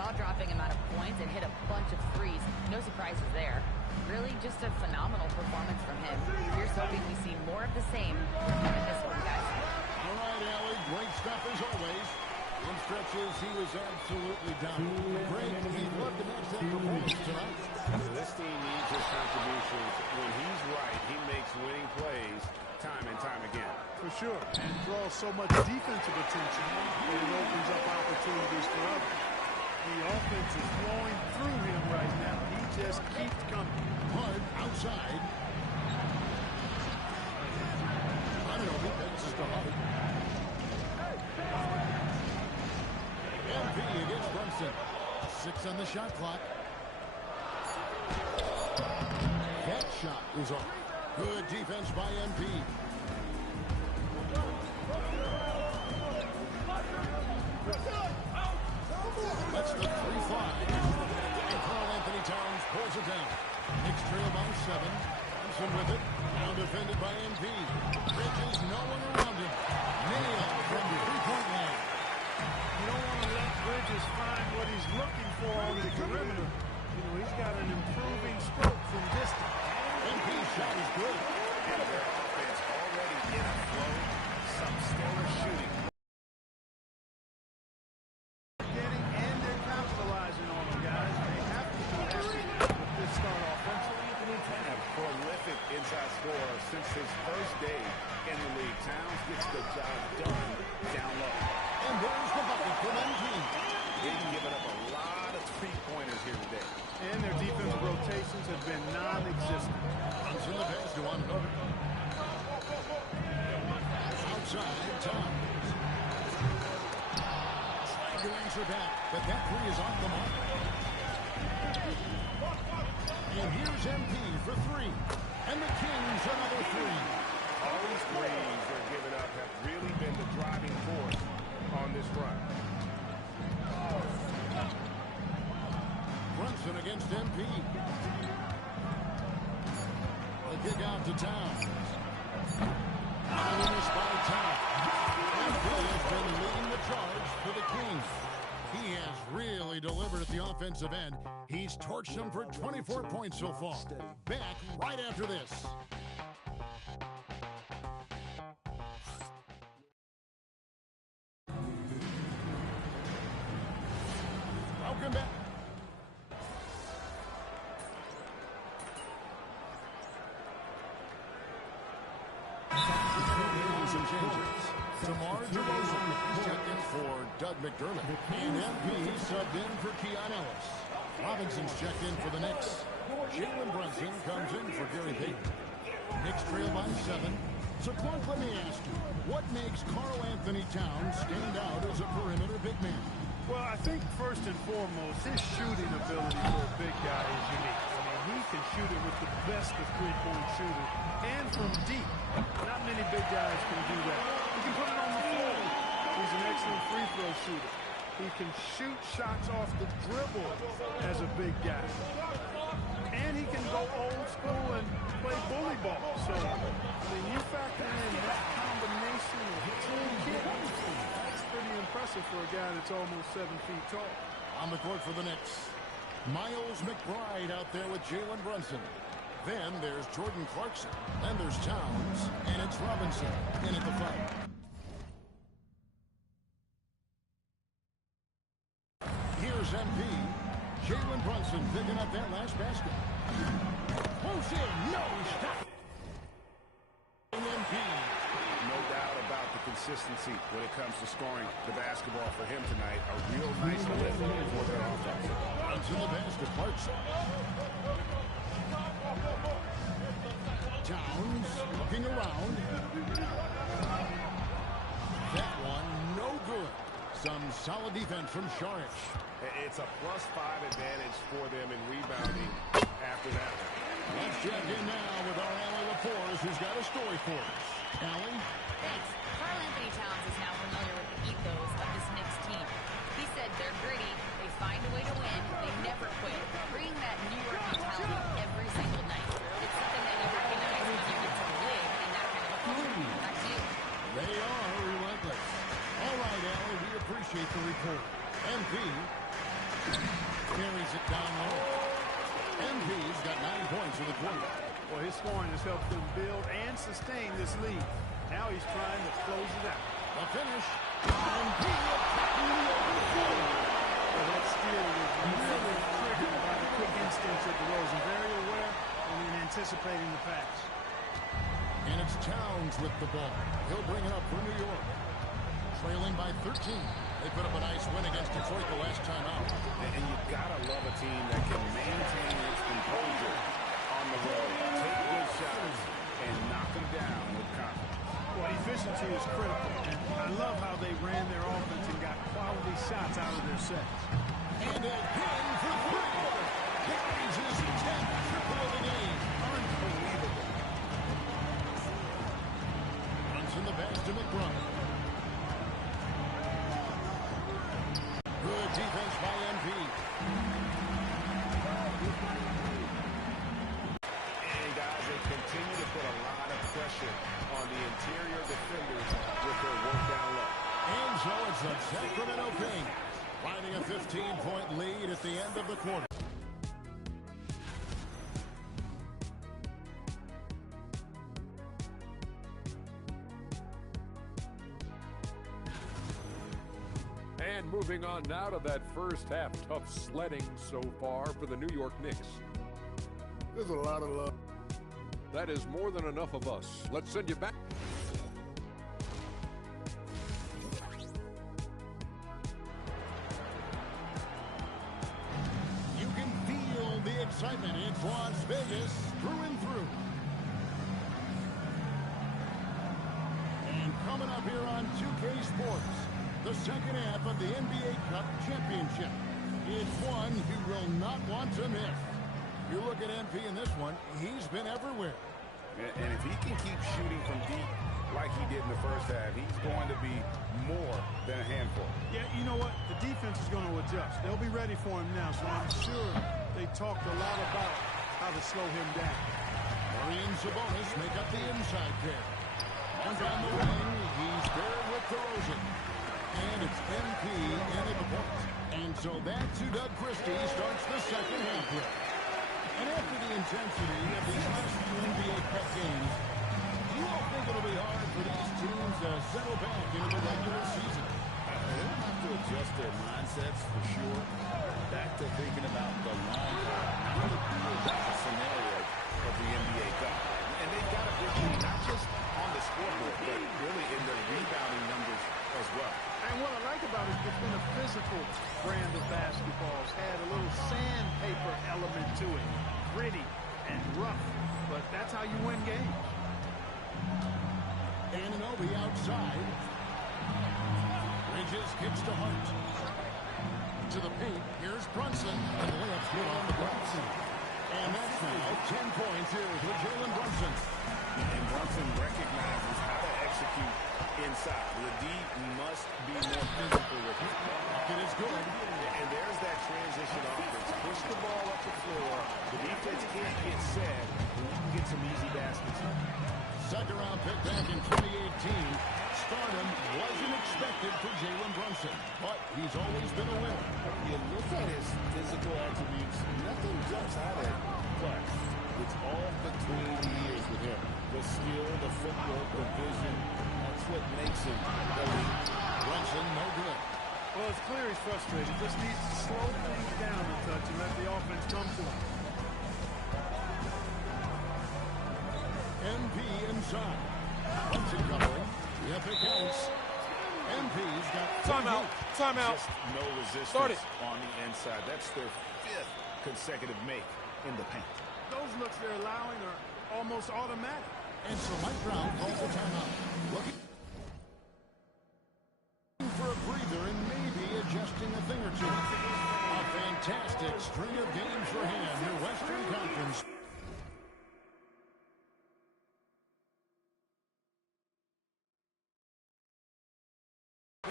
jaw-dropping amount of points and hit a bunch of threes. No surprises there. Really just a phenomenal performance from him. Here's hoping we see more of the same in this one, guys. All right, Allie, great stuff as always. In stretches, he was absolutely dominant. Great. He'd love to match that performance tonight. This team needs his contributions. When he's right, he makes winning plays time and time again. For sure. And draws so much defensive attention that it opens up opportunities for others. The offense is flowing through him right now. He just keeps coming. Hard outside. I don't know who passes to Hard. MP against Brunson. 6 on the shot clock. That shot is off. Good defense by MP. That's the 3-5. And Karl-Anthony Towns pulls it down. Knicks trail by 7. Brunson with it. Now defended by MP. Bridges, no one around him. Nailed from the three-point line. You don't want to let Bridges find what he's looking for on the perimeter. You know, he's got an improving stroke from distance. MP's shot is good. And their offense already in a flow. Some stellar shooting. Getting and they're capitalizing on them, guys. They have to be happy with this start offensively. A prolific inside scorer since his first day in the league. Towns gets the job done down low. And there's the bucket from MP. They've given up a lot of three-pointers here today. And their defensive rotations have been non-existent. Brunson the pass to another. Outside, Towns. Trying to answer back, but that three is off the mark. And here's MP for 3. And the Kings another 3. All these threes they're giving up have really been the driving force on this run. Brunson against MP. The kick out to Towns. Out by Towns. MP has been leading the charge for the Kings. He has really delivered at the offensive end. He's torched them for 24 points so far. Back right after this. Welcome back. Some changes. Tamar DeRozan checked in for Doug McDermott. And MP subbed in for Keon Ellis. Robinson's checked in for the Knicks. Jalen Brunson comes in for Gary Payton. Knicks trail by 7. So, Clark, let me ask you, what makes Karl-Anthony Towns stand out as a perimeter big man? Well, I think first and foremost, his shooting ability for a big guy is unique. I mean, he can shoot it with the best of three-point shooters and from deep. Not many big guys can do that. He can put it on the floor. He's an excellent free throw shooter. He can shoot shots off the dribble as a big guy. And he can go old school and play bully ball. So, when you factor in that combination of toolkit, that's pretty impressive for a guy that's almost 7 feet tall. On the court for the Knicks, Miles McBride out there with Jalen Brunson. Then there's Jordan Clarkson. Then there's Towns. And it's Robinson in at the fight. Here's MP. Jalen Brunson picking up that last basket. Close in. No stop. MP. No doubt about the consistency when it comes to scoring the basketball for him tonight. A real nice lift for their offense. Brunson the pass to Clarkson. Towns looking around. That one no good. Some solid defense from Saric. It's a +5 advantage for them in rebounding after that. Let's check in now with our Allie LaForce, who's got a story for us. Allie? Thanks. Karl-Anthony Towns is now familiar with the ethos of this Knicks team. He said they're gritty, they find a way to win, they never quit, bringing that New York mentality every single night. It's something that you recognize when you get to live in that kind of a culture. Back to you. They are relentless. All right, Allie, we appreciate the report. MP. carries it down low. MP's got 9 points in the quarter. Well, his scoring has helped them build and sustain this lead. Now he's trying to close it out. The finish. MP attacking the open floor. Well, that steal was really triggered by the quick instincts of DeRozan. Very aware and anticipating the pass. And it's Towns with the ball. He'll bring it up for New York. Trailing by 13. They put up a nice win against Detroit the last time out. And you've got to love a team that can maintain its composure on the road, take good shots, and knock them down with confidence. Well, efficiency is critical. And I love how they ran their offense and got quality shots out of their sets. And again for three. Carries his 10th triple of the game. Unbelievable. Runs in the pass to McBride. Good defense by MP. And guys, they continue to put a lot of pressure on the interior defenders with their work down low. And so it's the Sacramento Kings finding a 15-point lead at the end of the quarter. And moving on now to that first half. Tough sledding so far for the New York Knicks. There's a lot of love. That is more than enough of us. Let's send you back. You can feel the excitement. It's Las Vegas through and through. And coming up here on 2K Sports, the second half of the NBA Cup Championship. It's one you will not want to miss. You look at MP in this one, he's been everywhere. And if he can keep shooting from deep like he did in the first half, he's going to be more than a handful. Yeah, you know what? The defense is going to adjust. They'll be ready for him now, so I'm sure they talked a lot about how to slow him down. Murray and Sabonis make up the inside pair. On down the wing, he's there with DeRozan. And it's MP in at the point. And so that's who Doug Christie starts the second half with. And after the intensity of these last few NBA Cup games, you all think it'll be hard for these teams to settle back into the regular season? They'll have to adjust their mindsets for sure. Back to thinking about the long haul, about the scenario of the NBA Cup. And they've got a big lead, not just on the scoreboard, but really in their rebounding numbers as well. And what I like about it, it's been a physical brand of basketball. It's had a little sandpaper element to it. Gritty and rough, but that's how you win games. Anunoby outside. Bridges kicks to Hart. To the paint, here's Brunson. And the layup's good on the glass. And that's now 10 points here for Jalen Brunson. And Brunson recognizes how to execute inside. The D must be more physical with him. It is good. And there's that transition offense. Push the ball up the floor. The defense can't get set. And you can get some easy baskets. Second round pick back in 2018. Stardom wasn't expected for Jalen Brunson, but he's always been a winner. You look at his physical attributes, nothing jumps out at him. But it's all between the ears with him. The skill, the footwork, the vision, that's what makes him elite. Brunson, no good. Well, it's clear he's frustrated. Just needs to slow things down a touch and let the offense come to him. MP inside. Brunson covering. If it counts. MP's got timeout. Timeout. Just no resistance Start it. on the inside. That's their 5th consecutive make in the paint. Those looks they're allowing are almost automatic. And so Mike Brown calls the timeout. Looking for a breather and maybe adjusting a thing or two. A fantastic string of games for him in the Western Conference.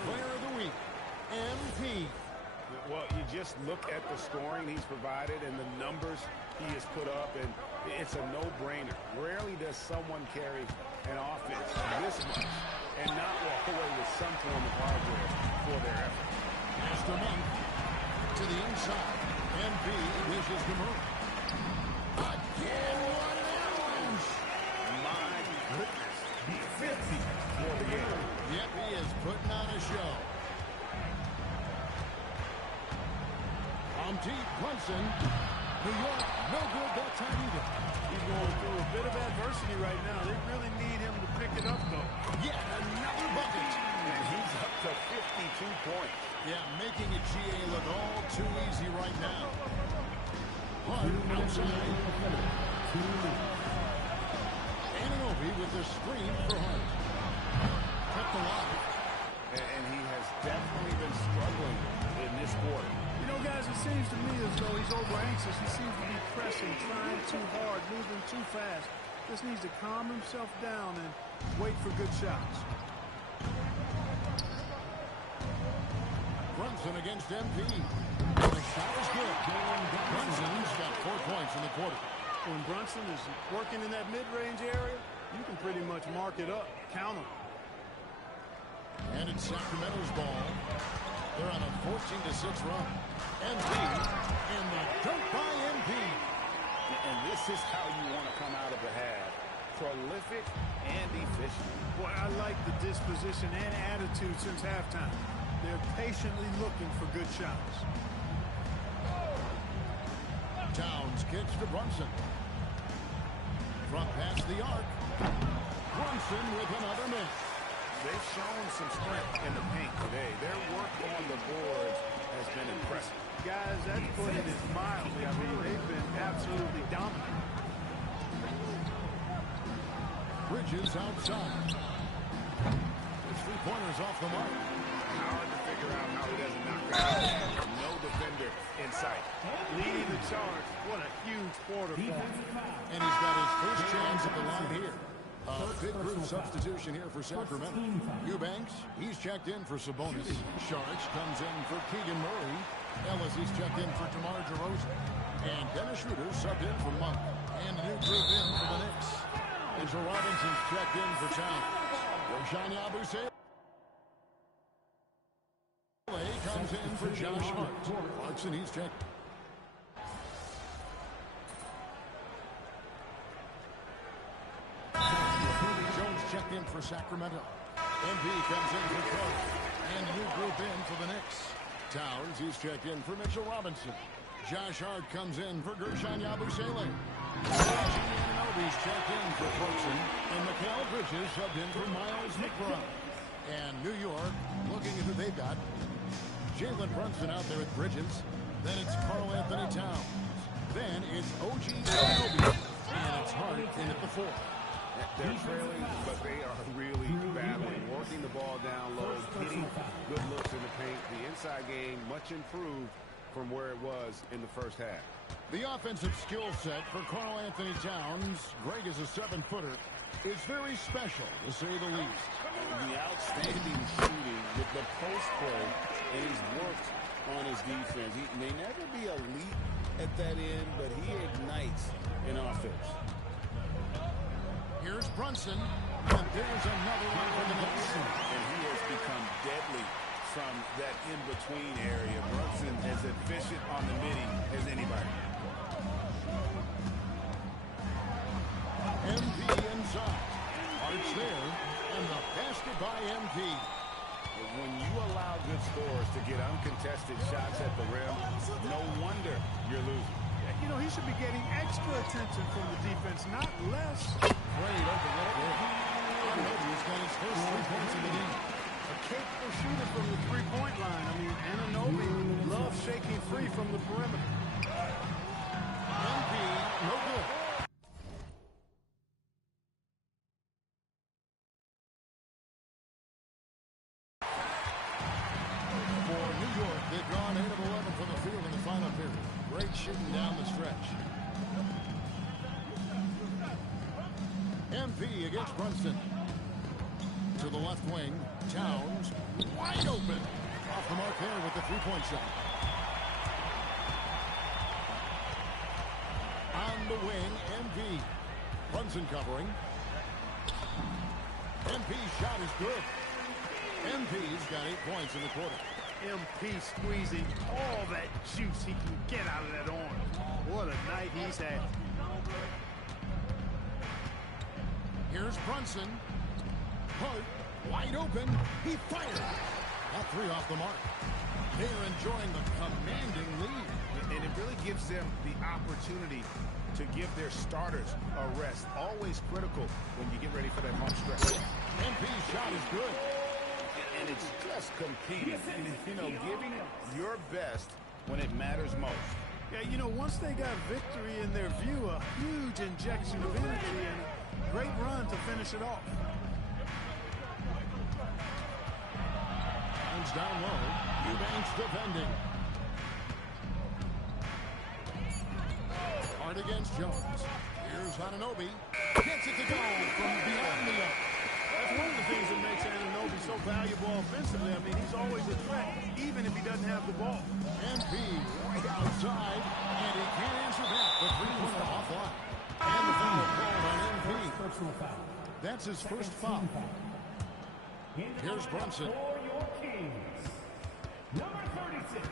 Player of the week, MP. Well, you just look at the scoring he's provided and the numbers he has put up, and it's a no-brainer. Rarely does someone carry an offense this much and not walk away with some form of hardware for their effort. After Monk to the inside. MP dishes to Murray. Again, one avalanche. My goodness. 50 for the game. Yep, he is putting on a show. Deep, Brunson. New York, no good that time either. He's going through a bit of adversity right now. They really need him to pick it up, though. Yeah, another bucket. And he's up to 52 points. Yeah, making it GA look all too easy right now. Hard outside. Ananobi with the screen for Hart. Kept alive. And he has definitely been struggling in this quarter. You know, guys, it seems to me as though he's over-anxious. He seems to be pressing, trying too hard, moving too fast. Just needs to calm himself down and wait for good shots. Brunson against MP. The shot is good. Brunson's got 4 points in the quarter. When Brunson is working in that mid-range area, you can pretty much mark it up, count him. And it's Sacramento's ball. They're on a 14-6 run. MP, and the dunk by MP. And this is how you want to come out of the half. Prolific and efficient. Boy, I like the disposition and attitude since halftime. They're patiently looking for good shots. Towns kicks to Brunson. Front pass the arc. Brunson with another miss. They've shown some strength in the paint today. Their work on the boards has been impressive. Guys, that's putting it mildly. I mean, they've been absolutely dominant. Bridges outside. His three-pointers off the mark. Hard to figure out how he doesn't knock it out. No defender in sight. Leading the charge. What a huge quarter for him. And he's got his first chance at the line here. A big group substitution here for Sacramento. Eubanks, he's checked in for Sabonis. Sharks comes in for Keegan Murray. Ellis, he's checked in for DeMar DeRozan. And Dennis Schroeder subbed in for Monk. And a new group in for the Knicks. Angel Robinson's checked in for Towns. Roshan Yabusele comes in for Josh Hart. Clarkson, he's checked. Jones checked in for Sacramento. MB comes in for Clark. And a new group in for the Knicks. Towns, he's checked in for Mitchell Robinson. Josh Hart comes in for Gershon Yabusele. Ananobi's checked in for Clarkson. And Mikal Bridges subbed in for Miles McBride. And New York, looking at who they've got. Jalen Brunson out there at Bridges. Then it's Karl Anthony Towns. Then it's OG Ananobi. And it's Hart in at the 4. They're trailing, but they are really battling, working the ball down low, getting good looks in the paint. The inside game much improved from where it was in the first half. The offensive skill set for Karl Anthony Towns, Greg is a 7-footer, is very special, to say the least. The outstanding shooting with the post play, and he's worked on his defense. He may never be elite at that end, but he ignites an offense. Here's Brunson, and there's another one for the Knicks. And he has become deadly from that in-between area. Brunson as efficient on the midi as anybody. MP inside. Arch there, and the basket by MP. When you allow good scorers to get uncontested shots at the rim, no wonder you're losing. You know, he should be getting extra attention from the defense, not less. Great open look there. He's got his first 3 points in the game. A capable shooter from the three-point line. I mean, Ananobi loves shaking free from the perimeter. MP, no good. For New York, they've gone 8 of 11 from the field in the final period. Great shooting down the stretch. MP against Brunson. To the left wing, Towns, wide open. Off the mark there with the three-point shot. On the wing, MP. Brunson covering. MP's shot is good. MP's got 8 points in the quarter. MP squeezing all that juice he can get out of that orange. What a night he's had. Here's Brunson. Hart, wide open. He fired. That three off the mark. They are enjoying the commanding lead. And it really gives them the opportunity to give their starters a rest. Always critical when you get ready for that home stretch. MP's shot is good. And it's just competing. You know, giving your best when it matters most. Yeah, you know, once they got victory in their view, a huge injection of energy and a great run to finish it off. Hands down low. Eubanks defending. Hard against Jones. Here's Anunoby. Gets it to go from beyond the arc. That's one of the things that makes Anunoby so valuable offensively. I mean, he's always a threat, even if he doesn't have the ball. MP right outside, and he can't answer back. The three-pointer offline. And the foul called on MP. Personal foul. That's his first foul. Here's Brunson. For your Kings, number 36,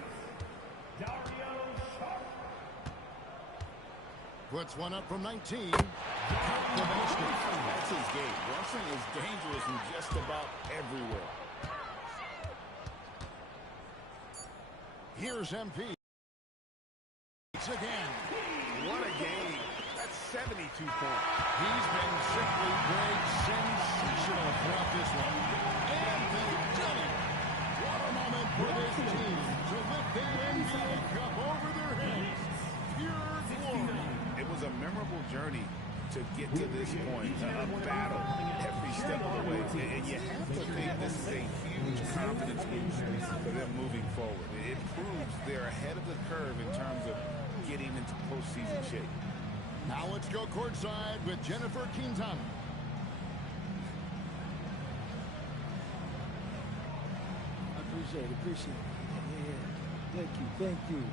Dario Sharp. Puts one up from 19. Count the basket. That's his game. Brunson is dangerous in just about everywhere. Here's MP. It's again. What a game. That's 72 points. He's been simply great, sensational throughout this one. And they've done it. What a moment for this team to lift the NBA Cup over their heads. Pure glory. It was a memorable journey to get to this point. A battle every step of the way. And you have to think this is a huge confidence boost for them moving forward. It proves they're ahead of the curve in terms of getting into postseason shape. Now let's go courtside with Jennifer Quintana. Appreciate it. Yeah. Thank you.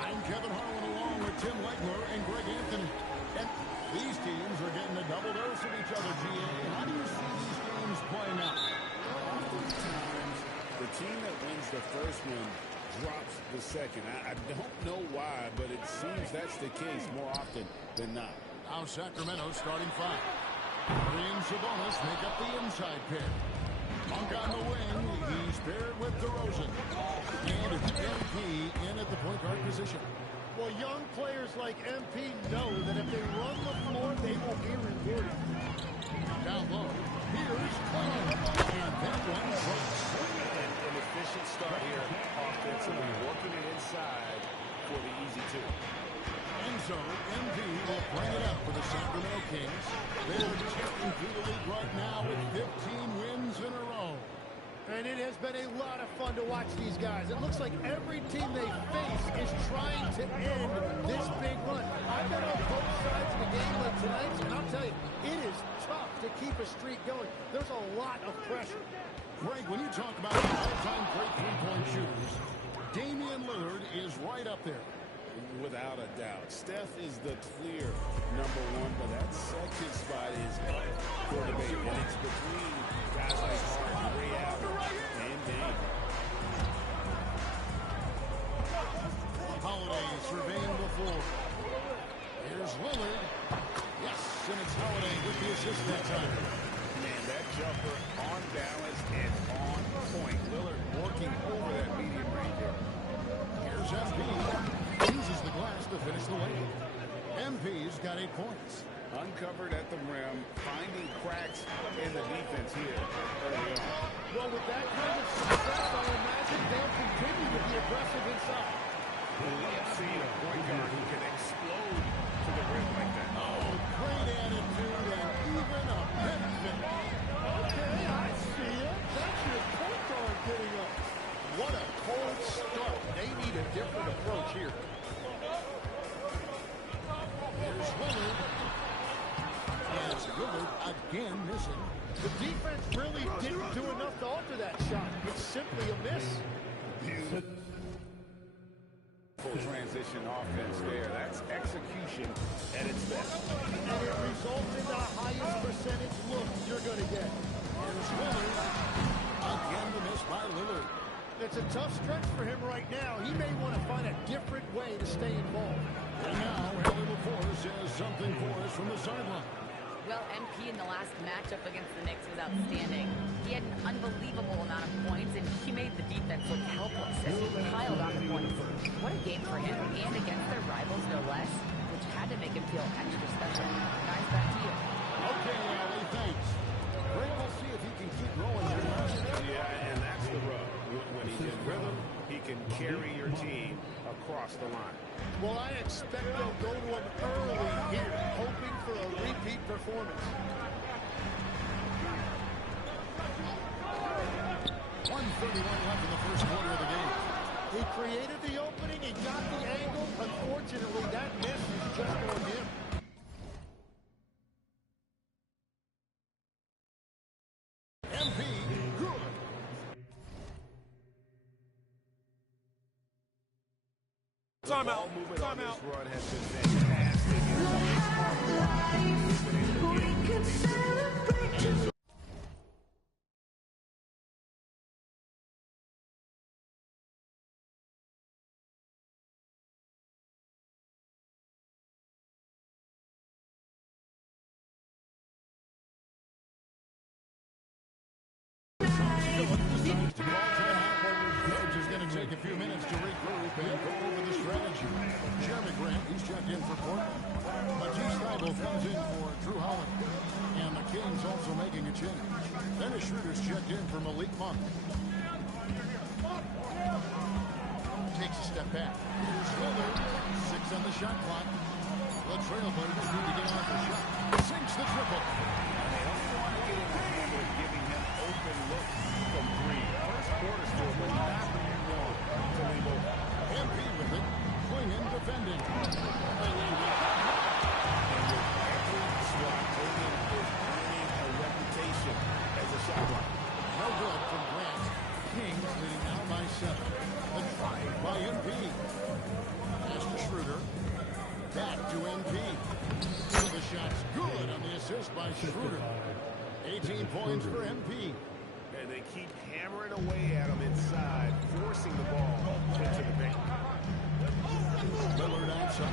I'm Kevin Harlan along with Tim Legler and Greg Anthony. And these teams are getting a double dose of each other, GA. How do you see these games playing out? Oftentimes, the team that wins the first one drops the second. I don't know why, but it seems that's the case more often than not. Now Sacramento starting five. Murray and Sabonis make up the inside pair. Monk on the wing. He's paired with DeRozan. And it's MP in at the point guard position. Well, young players like MP know that if they run the floor, they will be rewarded. Down low. Here's Clinton. And that one breaks. An efficient start here offensively, working it inside for the easy two. And so, MP will bring it up for the Sacramento Kings. They're checking through the league right now with 15 wins in a row. And it has been a lot of fun to watch these guys. It looks like every team they face is trying to end this big run. I've been on both sides of a game like tonight's, and I'll tell you, it is tough to keep a streak going. There's a lot of pressure. Greg, when you talk about all-time great three-point shooters, Damian Lillard is right up there. Without a doubt. Steph is the clear number one, but that second spot is up for debate. And it's between guys like Harden, Ray Allen, and Dame. Holiday surveying the floor. Here's Lillard. Yes, and it's Holiday with the assist that time. Man, that jumper on balance and on point. Lillard working over that medium range there. Here's MP. Uses the glass to finish the lane. MP's got 8 points. Uncovered at the rim, finding cracks in the defense here early on. Well, with that kind of success, I imagine they'll continue to be aggressive inside. We love seeing a point guard who can explode to the rim like that. Oh, great attitude and even a benefit. Okay, I see it. That's your point guard getting up. What a cold start. They need a different approach here. Here's Lillard. As Lillard again missing. The defense really didn't do enough to alter that shot. It's simply a miss. Full transition offense there. That's execution at its best. And it results in the highest percentage look you're going to get. Here's Lillard. Again the miss by Lillard. It's a tough stretch for him right now. He may want to find a different way to stay involved. And now, Haley LaForce has something for us from the sideline. Well, MP in the last matchup against the Knicks was outstanding. He had an unbelievable amount of points, and he made the defense look helpless as he piled on the points. What a game for him, and against their rivals, no less, which had to make him feel extra special. Guys, back to you. Okay, Haley, thanks. Greg, we'll see if he can keep rolling here. Yeah, and that's the rub. When he's in rhythm, he can carry your team across the line. Well, I expect they'll go to him early here, hoping for a repeat performance. 1:31 left in the first quarter of the game. He created the opening, he got the angle. Unfortunately, that miss is just on him. MP, good. Timeout. Timeout. This run has been fantastic. Coach is going to take a few minutes to regroup and go over the strategy. Jeremy Grant, he's checked in for Portland. Matisse Thybulle comes in for Drew Holiday. And the Kings also making a change. Dennis Schroeder's checked in for Malik Monk. Takes a step back. Here's Lillard. 6 on the shot clock. The Trailblazers need to get off the shot. Sinks the triple. They don't want to get in the habit of giving him open looks from three. First quarter still, but not when you want to leave open. MP with it. Clingan defending. And with every swat, Clingan is earning a reputation as a shot blocker. No good from Grant. Kings leading now by 7. A try by MP. by Schroeder. 18 points for MP. And they keep hammering away at him inside, forcing the ball into the paint. Lillard outside.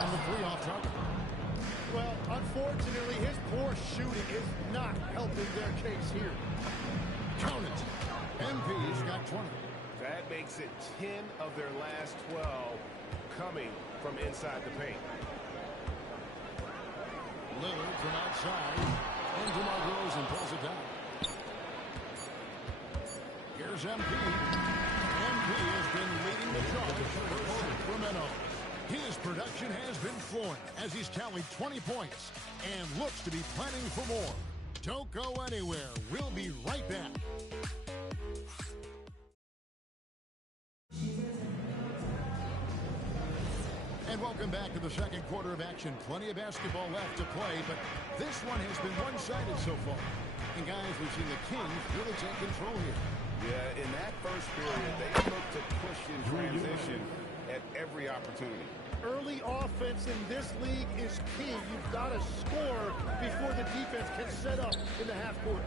And the three off target. Well, unfortunately, his poor shooting is not helping their case here. Count it. MP's got 20. That makes it 10 of their last 12 coming from inside the paint. Lillard from outside. And DeMar DeRozan pulls it down. Here's MP. MP has been leading the charge for Sacramento. His production has been flowing as he's tallied 20 points and looks to be planning for more. Don't go anywhere. We'll be right back. And welcome back to the second quarter of action. Plenty of basketball left to play, but this one has been one-sided so far. And guys, we've seen the Kings really take control here. Yeah, in that first period, they look to push in transition at every opportunity. Early offense in this league is key. You've got to score before the defense can set up in the half court.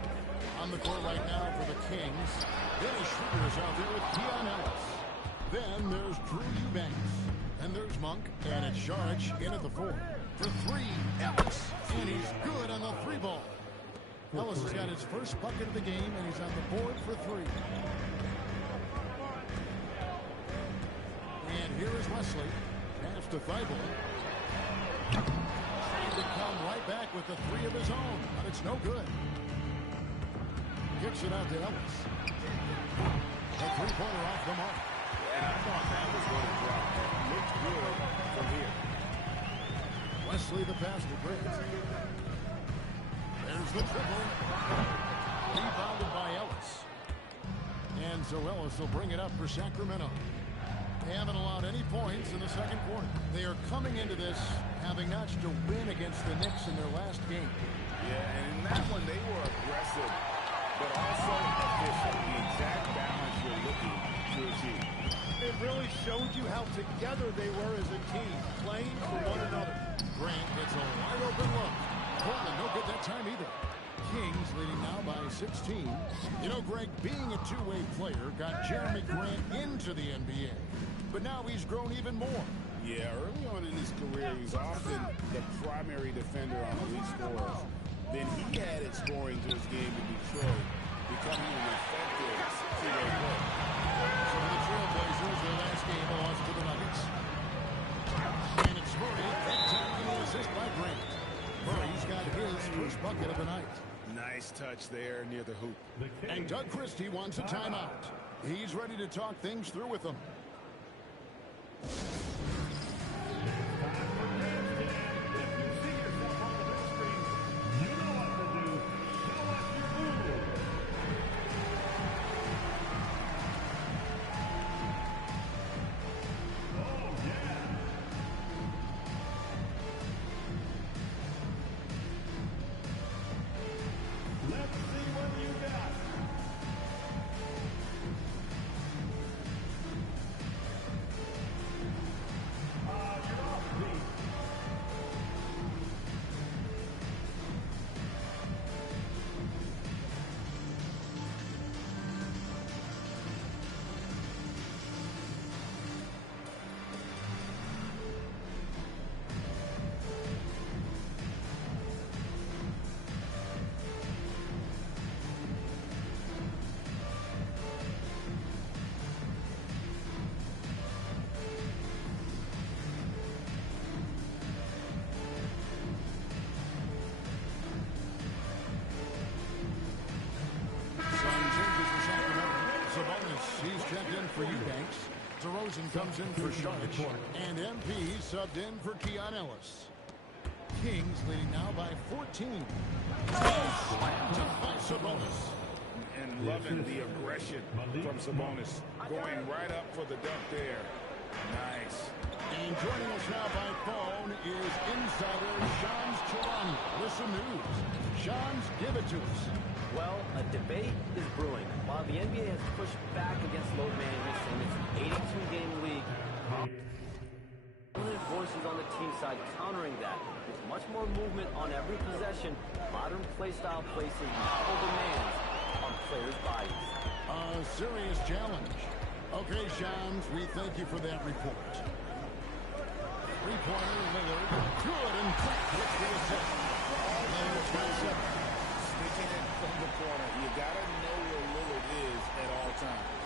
On the court right now for the Kings. Dennis Schroeder is out there with Keon Ellis. Then there's Drew Eubanks. And there's Monk. And it's Sharge in at the 4. For 3, Ellis. And he's good on the 3 ball. Ellis has got his first bucket of the game, and he's on the board for 3. And here is Wesley. Pass to Thibault. Trying to come right back with the 3 of his own, but it's no good. Kicks it out to Ellis. A 3-pointer off the mark. And I thought that was going to drop. Looked good from here. Wesley the pass to Grant. There's the triple. Rebounded by Ellis. And so Ellis will bring it up for Sacramento. They haven't allowed any points in the second quarter. They are coming into this having notched a win against the Knicks in their last game. Yeah, and in that one they were aggressive, but also efficient. The exact balance you're looking to achieve. It really showed you how together they were as a team, playing for one another. Grant gets a wide open look. Portland no good that time either. Kings leading now by 16. You know, Greg, being a two-way player got Jeremy Grant into the NBA. But now he's grown even more. Yeah, early on in his career, he was often the primary defender on elite scorers. Then he added scoring to his game in Detroit, becoming an effective two-way player. So for the Trailblazers, their last game lost to the Nuggets. And it's Murray, taking the assist by Grant. Murray's got his first bucket of the night. Nice touch there near the hoop. And Doug Christie wants a timeout. He's ready to talk things through with them. He's checked in for Eubanks. DeRozan comes in for Sharge. And MP subbed in for Keon Ellis. Kings leading now by 14. Slammed up by Sabonis. And loving the aggression from Sabonis. Going right up for the dunk there. Nice. And joining us now by phone is insider Shams Charania. Listen news. Shams, give it to us. Well, a debate is brewing. While the NBA has pushed back against load management, saying it's an 82-game league, prominent voices on the team side countering that. With much more movement on every possession, modern play style places novel demands on players' bodies. A serious challenge. Okay, Shams, we thank you for that report. Three-pointer, Lillard. Good and quick with the assist. Lillard's got 7. Sticking it from the corner. You got to know where Lillard is at all times.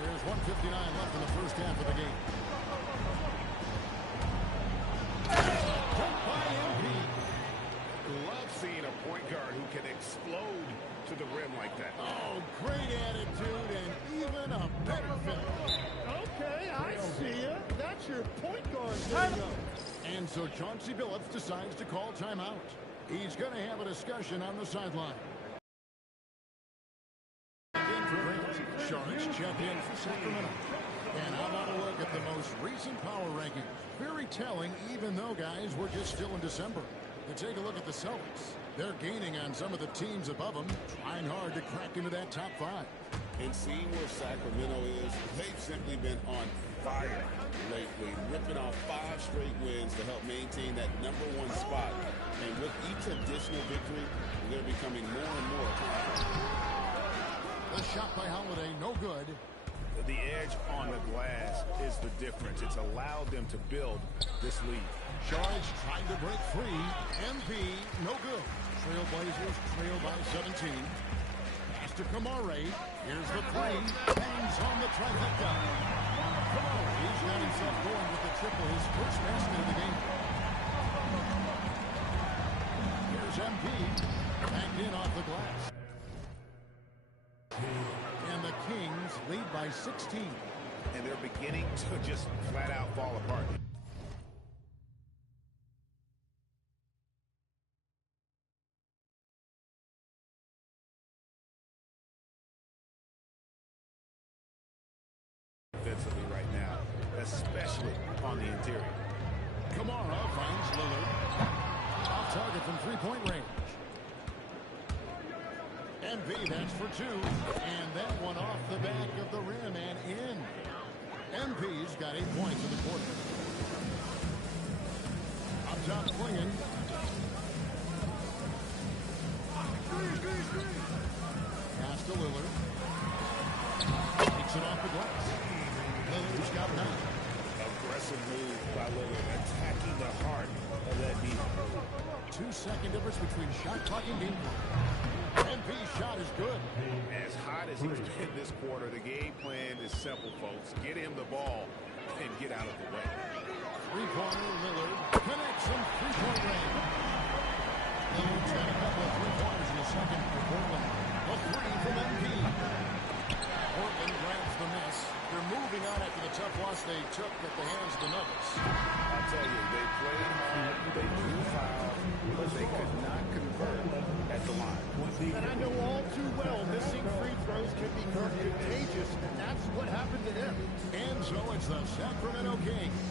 There's 1:59 left in the first half of the game. Dunked by MP. Love seeing a point guard who can explode to the rim like that. Oh, great attitude and even a better finish. Okay, I see ya. That's your point guard. There you go. And so Chauncey Billups decides to call timeout. He's going to have a discussion on the sideline. Sharks check in for Sacramento. And how about a look at the most recent power ranking? Very telling, even though, guys, we're just still in December. And take a look at the Celtics. They're gaining on some of the teams above them, trying hard to crack into that top 5. And seeing where Sacramento is, they've simply been on fire lately, ripping off 5 straight wins to help maintain that #1 spot. And with each additional victory, they're becoming more and more confident. The shot by Holiday, no good. The edge on the glass is the difference. It's allowed them to build this lead. Charge trying to break free. MP, no good. Trailblazers trail by 17. Pass to Kamare. Here's the 3. Hangs on the trifecta. Kamare, he's got himself going with the triple, his first basket of the game. Here's MP. Back in off the glass. And the Kings lead by 16. And they're beginning to just flat out fall apart. Defensively right now, especially on the interior. Kamara finds Lillard. Off target from three-point range. MP, that's for 2. And that one off the back of the rim and in. MP's got 8 points in the quarter. Up top, Klingon. Pass to Lillard. Takes it off the glass. Lillard's got 9. Aggressive move by Lillard, attacking the heart of that defense. 2-second difference between shot clock and game clock. MP's shot is good. As hot as he's been this quarter, the game plan is simple, folks. Get him the ball and get out of the way. Three-pointer, Lillard connects some three-point range. Lillard's got a couple of three-pointers in the second for Portland. A 3 from MP. Portland grabs the miss. They're moving on after the tough loss they took at the hands of the Nuggets. I'll tell you, they played hard, they drew foul, but they could not convert at the line. And I know all too well missing free throws can be contagious, and that's what happened to them. And so it's the Sacramento Kings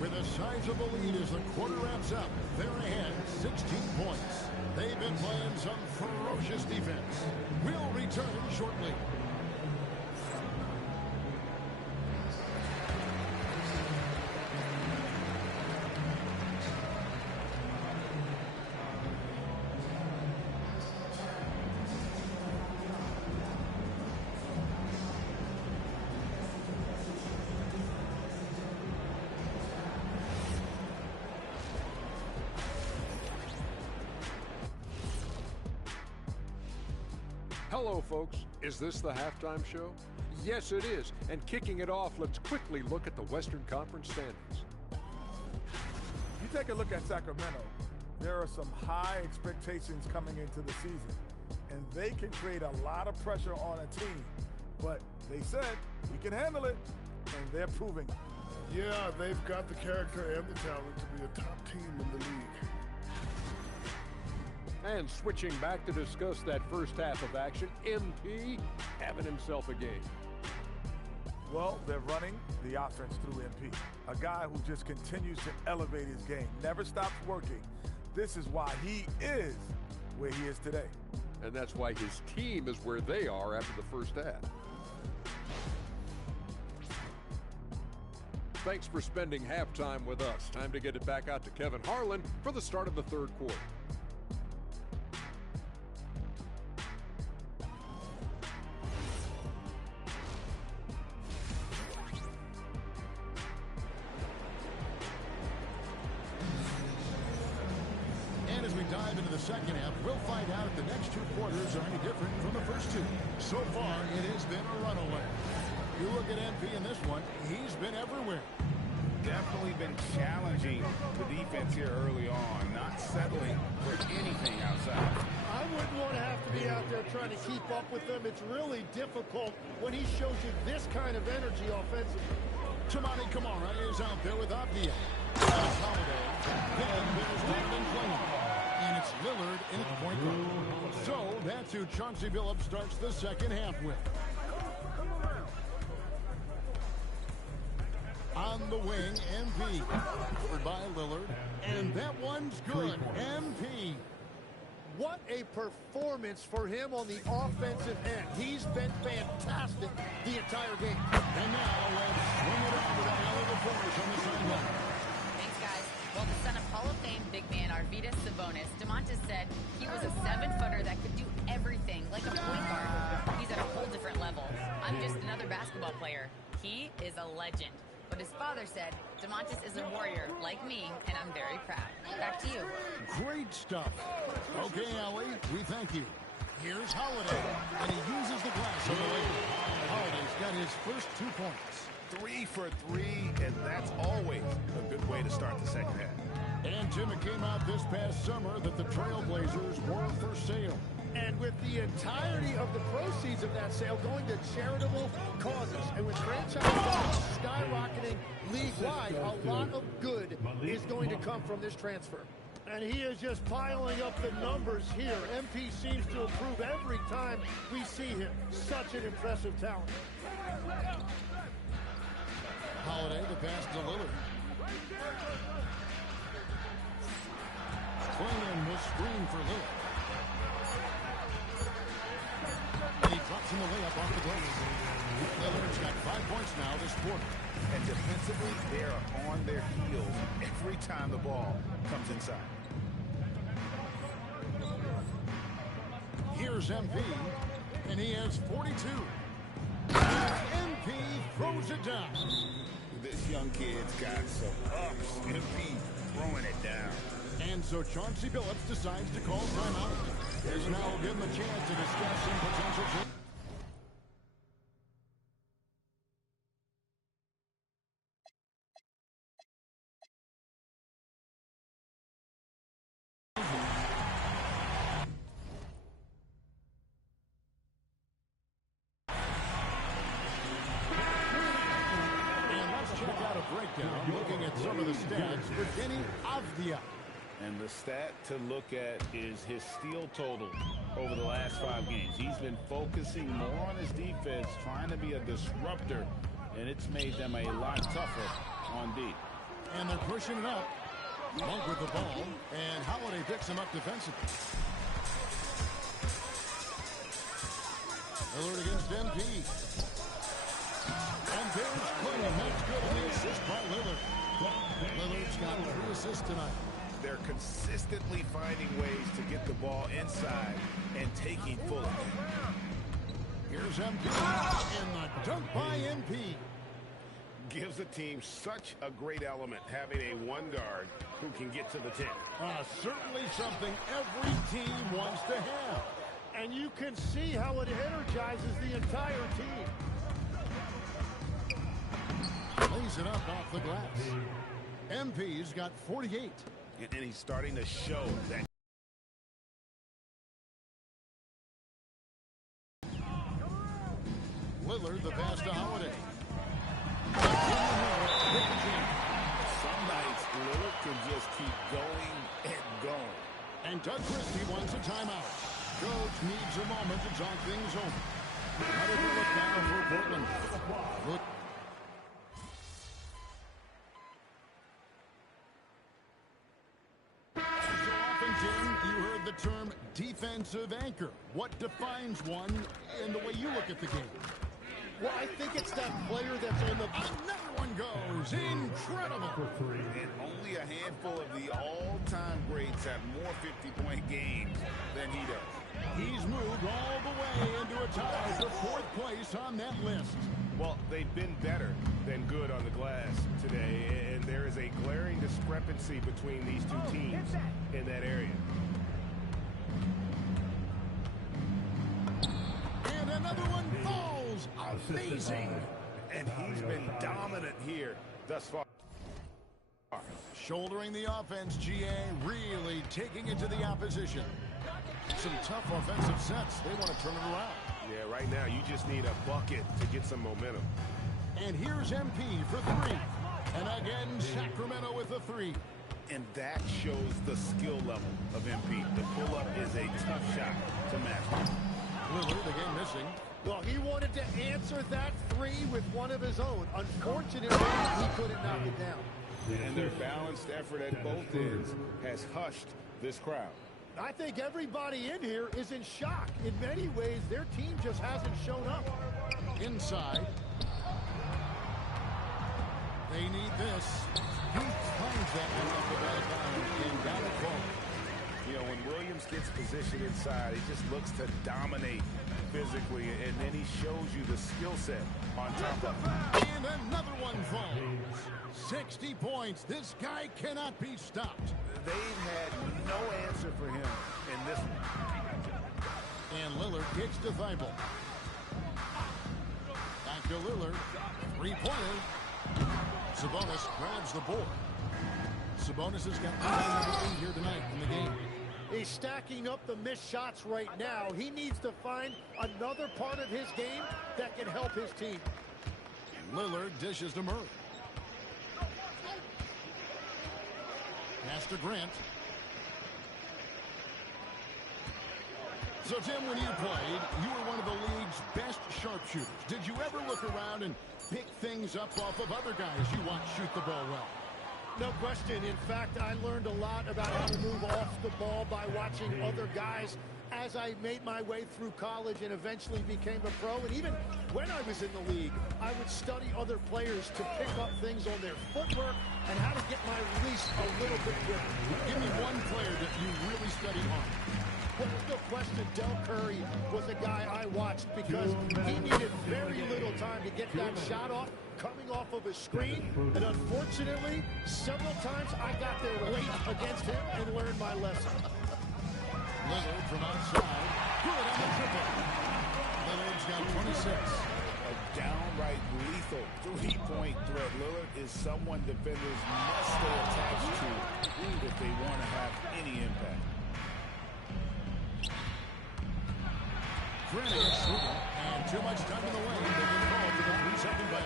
with a sizable lead as the quarter wraps up. They're ahead 16 points. They've been playing some ferocious defense. We'll return shortly. Hello, folks. Is this the halftime show? Yes, it is. And kicking it off, let's quickly look at the Western Conference standings. You take a look at Sacramento, there are some high expectations coming into the season, and they can create a lot of pressure on a team. But they said, we can handle it, and they're proving it. Yeah, they've got the character and the talent to be a top team in the league. And switching back to discuss that first half of action, MP having himself a game. Well, they're running the offense through MP, a guy who just continues to elevate his game, never stops working. This is why he is where he is today. And that's why his team is where they are after the first half. Thanks for spending halftime with us. Time to get it back out to Kevin Harlan for the start of the third quarter. And as we dive into the second half, we'll find out if the next two quarters are any different from the first two. So far, it has been a runaway. You look at MP in this one, he's been everywhere. Definitely been challenging the defense here early on, not settling for anything outside. I wouldn't want to have to be out there trying to keep up with them. It's really difficult when he shows you this kind of energy offensively. Tamani Kamara is out there with Avdia. Holiday. Then there's Donovan Clinton. And it's Lillard in at the point guard. So that's who Chauncey Billups starts the second half with. On the wing, MP. Covered by Lillard. And that one's good. MP. What a performance for him on the offensive end. He's been fantastic the entire game. And now let's swing it over to Allie LaForce on the sideline. Thanks, guys. Well, the son of Hall of Fame big man Arvydas Sabonis, DeMontis said he was a 7-footer that could do everything, like a point guard. He's at a whole different level. I'm just another basketball player. He is a legend. But his father said, DeMontis is a warrior like me, and I'm very proud. Back to you. Great stuff. Okay, Allie, we thank you. Here's Holiday, and he uses the glass on the lane. Holiday's got his first 2 points. 3 for 3, and that's always a good way to start the second half. And Jim, it came out this past summer that the Trailblazers were for sale. And with the entirety of the proceeds of that sale going to charitable causes, and with franchise values skyrocketing league-wide, a lot of good is going to come from this transfer. And he is just piling up the numbers here. MP seems to improve every time we see him. Such an impressive talent. Holiday, the pass to Lillard. Clinton will screen for Lillard. And he drops in the layup off the glass. Lillard's got 5 points now this quarter. And defensively, they are on their heels every time the ball comes inside. Here's MP, and he has 42. MP throws it down. This young kid's got some ups. MP throwing it down. And so Chauncey Billups decides to call timeout. There's now give him a chance to discuss some potential change. Breakdown, looking at some of the stats for Kenny Avdia. And the stat to look at is his steal total over the last 5 games. He's been focusing more on his defense, trying to be a disruptor, and it's made them a lot tougher on D. And they're pushing it up. Monk with the ball, and Holiday picks him up defensively. Lillard against MP. And there's Clinton. That's good on the assist by Lillard. Lillard's got 3 assists tonight. They're consistently finding ways to get the ball inside and taking full of it. Here's MP. And the dunk by MP. Gives a team such a great element having a 1 guard who can get to the 10. Certainly something every team wants to have. And you can see how it energizes the entire team. Lays it up off the glass. MP's got 48. And he's starting to show that. Lillard, the pass to Holiday. Some nights, Lillard can just keep going and going. And Doug Christie wants a timeout. Coach needs a moment to talk things over. Another look now for Portland. Look. So often, Jim, you heard the term defensive anchor. What defines one in the way you look at the game? Well, I think it's that player that's on the... Another one goes. Incredible. And only a handful of the all-time greats have more 50-point games than he does. He's moved all the way into a tie for fourth place on that list. Well, they've been better than good on the glass today, and there is a glaring discrepancy between these two teams in that area. And another one falls. Amazing. And he's been dominant here thus far. Shouldering the offense, GA really taking it to the opposition. Some tough offensive sets. They want to turn it around. Yeah, right now you just need a bucket to get some momentum. And here's MP for three. And again, Sacramento with the three. And that shows the skill level of MP. The pull-up is a tough shot to master. Lillard, the game missing. Well, he wanted to answer that three with one of his own. Unfortunately, he couldn't knock it down. And their balanced effort at both ends has hushed this crowd. I think everybody in here is in shock. In many ways, their team just hasn't shown up. Inside. They need this. He finds that one off the back down and got it forward. You know, when Williams gets positioned inside, he just looks to dominate physically, and then he shows you the skill set on top of it. And another one falls. 60 points. This guy cannot be stopped. They've had no answer for him in this one. And Lillard kicks to Thibault. Back to Lillard. Three-pointer. Sabonis grabs the board. Sabonis has got 9 here tonight in the game. He's stacking up the missed shots right now. He needs to find another part of his game that can help his team. Lillard dishes to Murray. Pass to Grant. So, Tim, when you played, you were one of the league's best sharpshooters. Did you ever look around and pick things up off of other guys you watch shoot the ball well? No question. In fact, I learned a lot about how to move off the ball by watching other guys as I made my way through college and eventually became a pro. And even when I was in the league, I would study other players to pick up things on their footwork and how to get my release a little bit quicker. Give me one player that you really studied on. Well, there's no question Del Curry was a guy I watched because he needed very little time to get that shot off coming off of a screen. And unfortunately, several times I got there late against him and learned my lesson. Lillard from outside. Good on the triple. Lillard's got 26. A downright lethal three-point threat. Lillard is someone defenders must stay attached to if they want to have any impact. Granted, and too much time in the lane. They get called for the 3-second ban.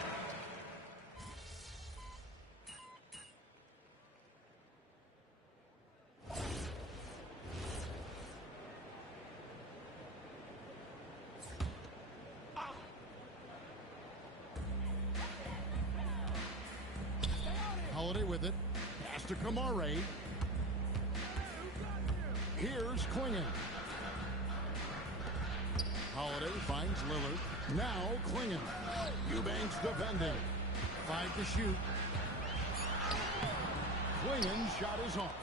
Holiday with it. Pass to Kamare. Here's Klingon. Holiday finds Lillard. Now Klingon. Eubanks defending. 5 to shoot. Klingon's shot is off.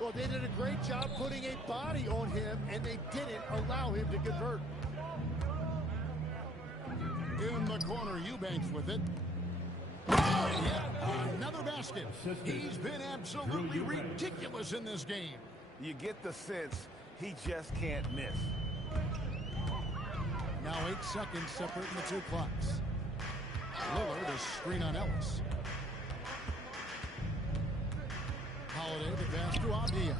Well, they did a great job putting a body on him, and they didn't allow him to convert. In the corner, Eubanks with it. And yet another basket. He's been absolutely ridiculous in this game. You get the sense he just can't miss. Now 8 seconds separating the two clocks. Lillard is screen on Ellis. Holiday the pass to Abdia.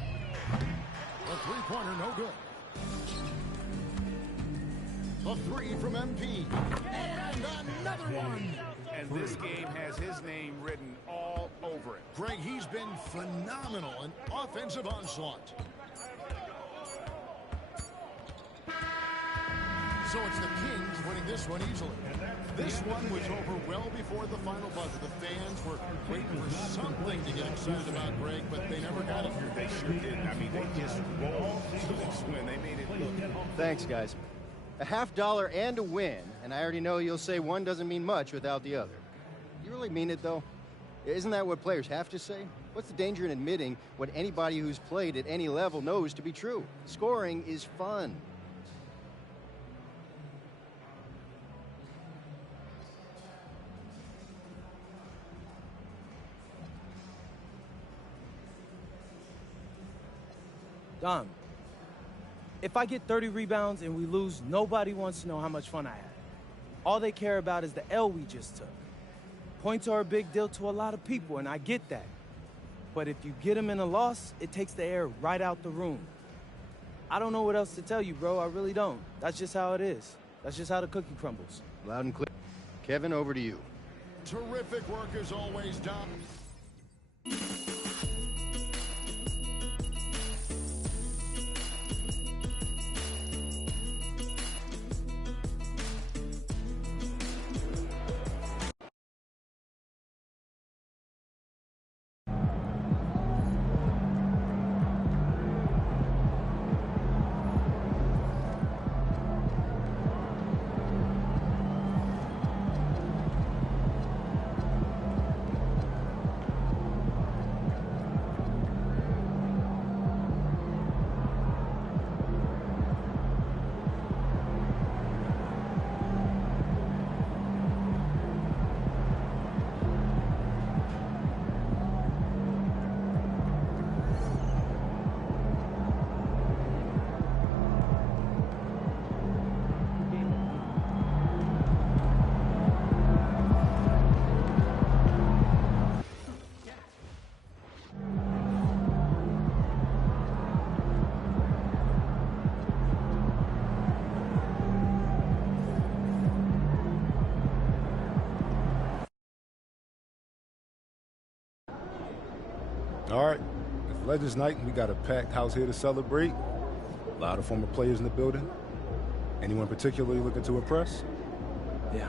The three-pointer no good. The three from MP. And another one. And this game has his name written all over it. Greg, he's been phenomenal in offensive onslaught. So it's the Kings winning this one easily. This one was over well before the final buzzer. The fans were waiting for something to get excited about, Greg, but they never got it. They sure didn't. I mean, they just rolled to this win. They made it look. Thanks, guys. $50 and a win, and I already know you'll say one doesn't mean much without the other. You really mean it, though? Isn't that what players have to say? What's the danger in admitting what anybody who's played at any level knows to be true? Scoring is fun. Dom, if I get 30 rebounds and we lose, nobody wants to know how much fun I had. All they care about is the L we just took. Points are a big deal to a lot of people, and I get that. But if you get them in a loss, it takes the air right out the room. I don't know what else to tell you, bro. I really don't. That's just how it is. That's just how the cookie crumbles. Loud and clear. Kevin, over to you. Terrific work as always, Dom. All right, it's Legends Night, and we got a packed house here to celebrate. A lot of former players in the building. Anyone particularly looking to impress? Yeah.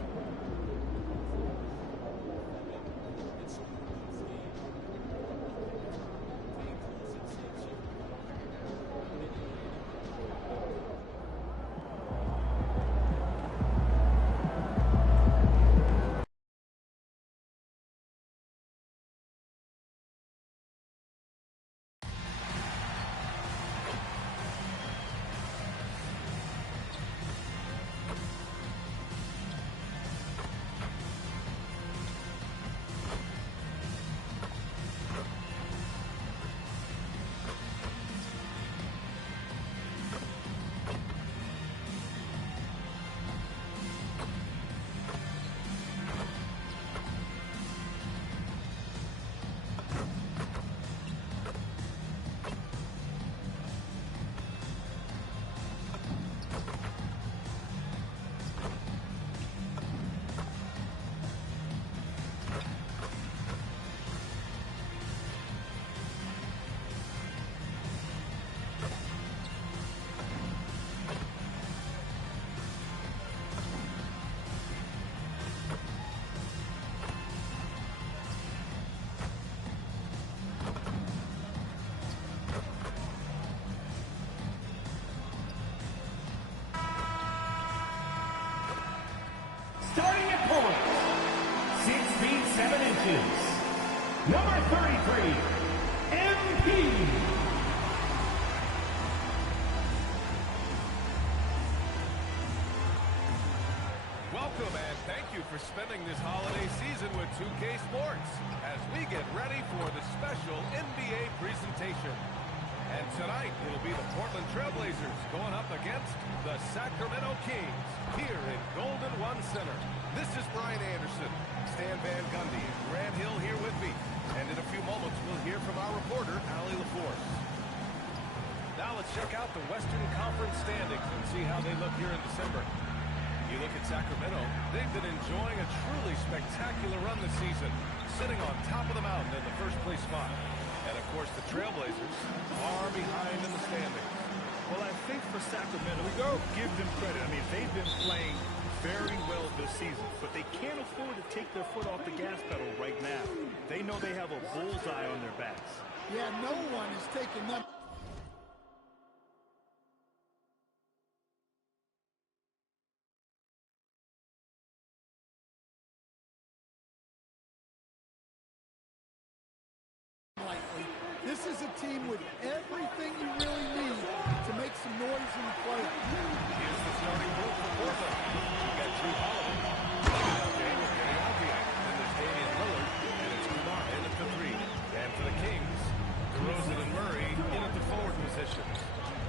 Starting at point, 6 feet 7 inches, number 33, MP. Welcome and thank you for spending this holiday season with 2K Sports as we get ready for the special NBA presentation. And tonight, it'll be the Portland Trailblazers going up against the Sacramento Kings here in Golden One Center. This is Brian Anderson, Stan Van Gundy, and Grant Hill here with me. And in a few moments, we'll hear from our reporter, Allie LaForce. Now let's check out the Western Conference standings and see how they look here in December. You look at Sacramento, they've been enjoying a truly spectacular run this season, sitting on top of the mountain in the first place spot. And, of course, the Trailblazers are behind in the standings. Well, I think for Sacramento, give them credit. I mean, they've been playing very well this season, but they can't afford to take their foot off the gas pedal right now. They know they have a bullseye on their backs. Yeah, no one is taking them. team with everything you really need to make some noise in the playoffs. Here's the starting group for Portland. You got Drew Holiday. Out there with Kenny Albia. Then there's Damian Lillard. And it's Kumar in at the 3. And for the Kings, DeRozan and Murray in at the forward positions.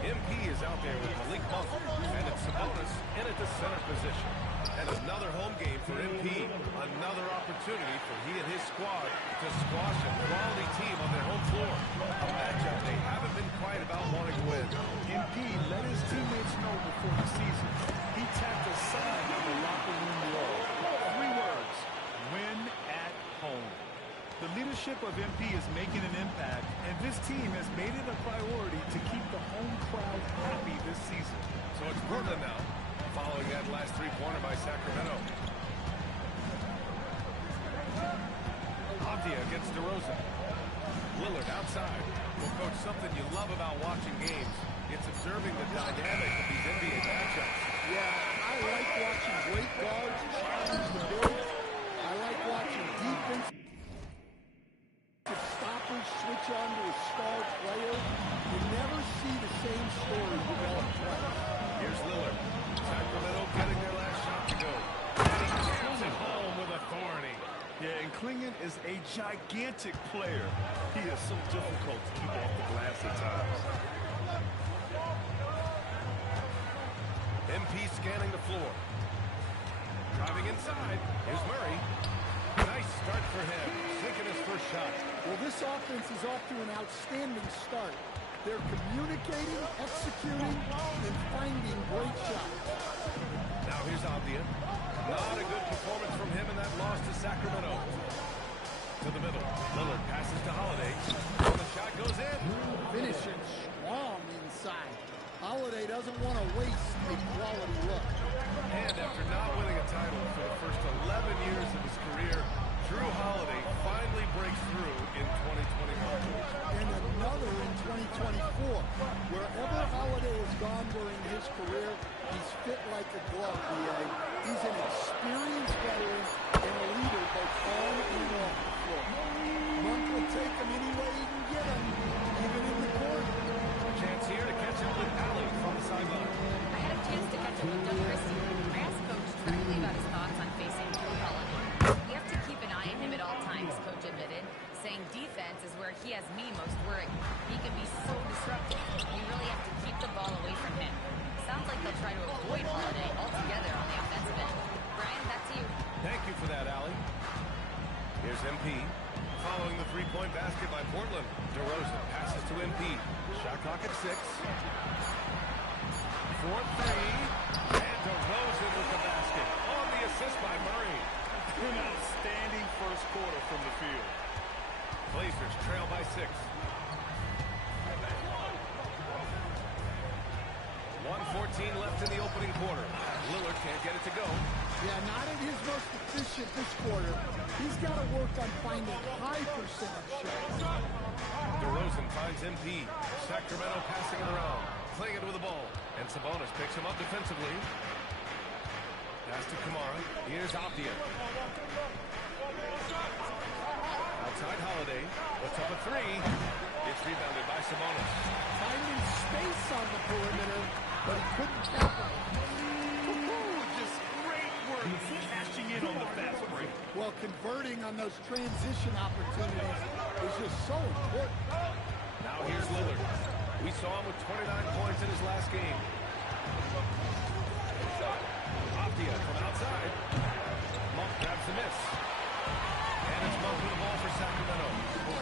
MP is out there with Malik Monk. And it's Sabonis in at the center position. And another home game for MP. Another opportunity for he and his squad to squash a quality team on their home floor. A matchup they haven't been quiet about wanting to win. MP let his teammates know before the season. He tapped a sign on the locker room wall. 3 words: win at home. The leadership of MP is making an impact, and this team has made it a priority to keep the home crowd happy this season. So it's Portland now, following that last 3-pointer by Sacramento. Avdia against DeRozan. Lillard outside. Well, Coach, something you love about watching games, it's observing the dynamic of these NBA matchups. Yeah, I like watching great guards challenge the bigs. I like watching defense stoppers switch on to a star player. You never see the same story develop twice. Here's Lillard. Sacramento getting their last shot to go. And he jams it home with authority. Yeah, and Klingon is a gigantic player. He is so difficult to keep off the glass at times. MP scanning the floor. Driving inside. Here's Murray. Nice start for him. Sinking his first shot. Well, this offense is off to an outstanding start. They're communicating, executing, and finding great shots. Now here's Avdia. Not a good performance from him in that loss to Sacramento. To the middle. Lillard passes to Holiday. And the shot goes in. Finishing strong inside. Holiday doesn't want to waste a quality look. And after not winning a title for the first 11 years of his career, Drew Holiday finally breaks through in 2021. And another in 2024. Wherever Holiday has gone during his career, he's fit like a glove, B.A. He's an experienced veteran and a leader both on and off the floor. Monk will take him any way he can get him, even in the court. A chance here to catch up with Allie from the sideline. I had a chance to catch up with Doug Christie. I asked Coach directly about his thoughts on facing Drew Holiday. We have to keep an eye on him at all times, Coach admitted, saying defense is where he has me most worried. He can be so disruptive. We really have to keep the ball away from him. Sounds like they'll try to avoid Holiday altogether on the offensive end. Brian, back to you. Thank you for that, Allie. Here's MP. Following the 3-point basket by Portland. DeRozan passes to MP. Shot clock at 6. 4-3. And DeRozan with the basket. On the assist by Murray. An outstanding first quarter from the field. Blazers trail by 6. 1:14 left in the opening quarter. Lillard can't get it to go. Yeah, not at his most efficient this quarter. He's got to work on finding high percentage shots. DeRozan finds MP. Sacramento passing it around. Playing it with the ball. And Sabonis picks him up defensively. Pass to Kamara. Here's Avdia. Outside Holiday. Puts up a 3. It's rebounded by Sabonis. Finding space on the perimeter, but he couldn't capitalize. Just great work cashing in on the fast break. Well, converting on those transition opportunities is just so important. Now here's Lillard. We saw him with 29 points in his last game. Avdia from outside. Monk grabs the miss. And it's Monk with the ball for Sacramento.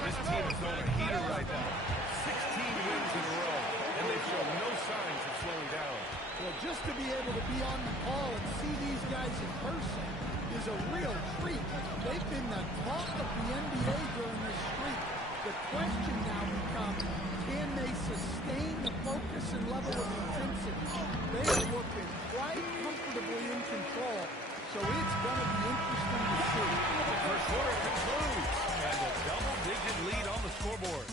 This team is throwing a heater right now. 16 wins in a row, and they show no signs of slowing down. Well, just to be able to be on the call and see these guys in person is a real treat. They've been the talk of the NBA during this streak. The question now becomes, can they sustain the focus and level of intensity? They are looking quite comfortably in control, so it's going to be interesting to see. The first quarter concludes, and a double-digit lead on the scoreboard.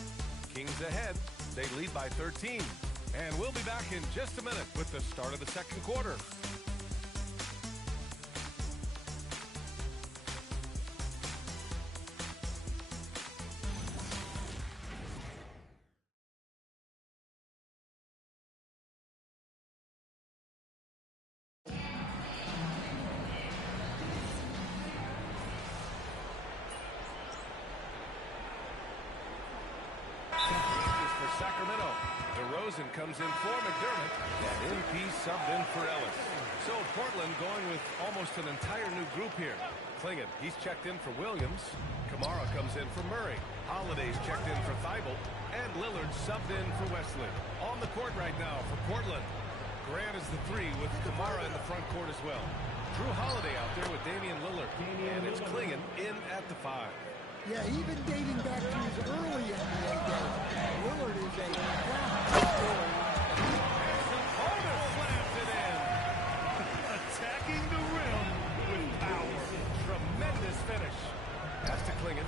Kings ahead. They lead by 13. And we'll be back in just a minute with the start of the second quarter. DeRozan comes in for McDermott, and MP subbed in for Ellis. So Portland going with almost an entire new group here. Klingon, he's checked in for Williams. Kamara comes in for Murray. Holiday's checked in for Thibault. And Lillard subbed in for Wesley. On the court right now for Portland. Grant is the 3 with Kamara in the front court as well. Drew Holiday out there with Damian Lillard. And it's Klingon in at the 5. Yeah, even dating back to his early NBA days, Lillard is a scorer. Sabonis slams it in. Attacking the rim with power. Tremendous finish. Pass to Klingon.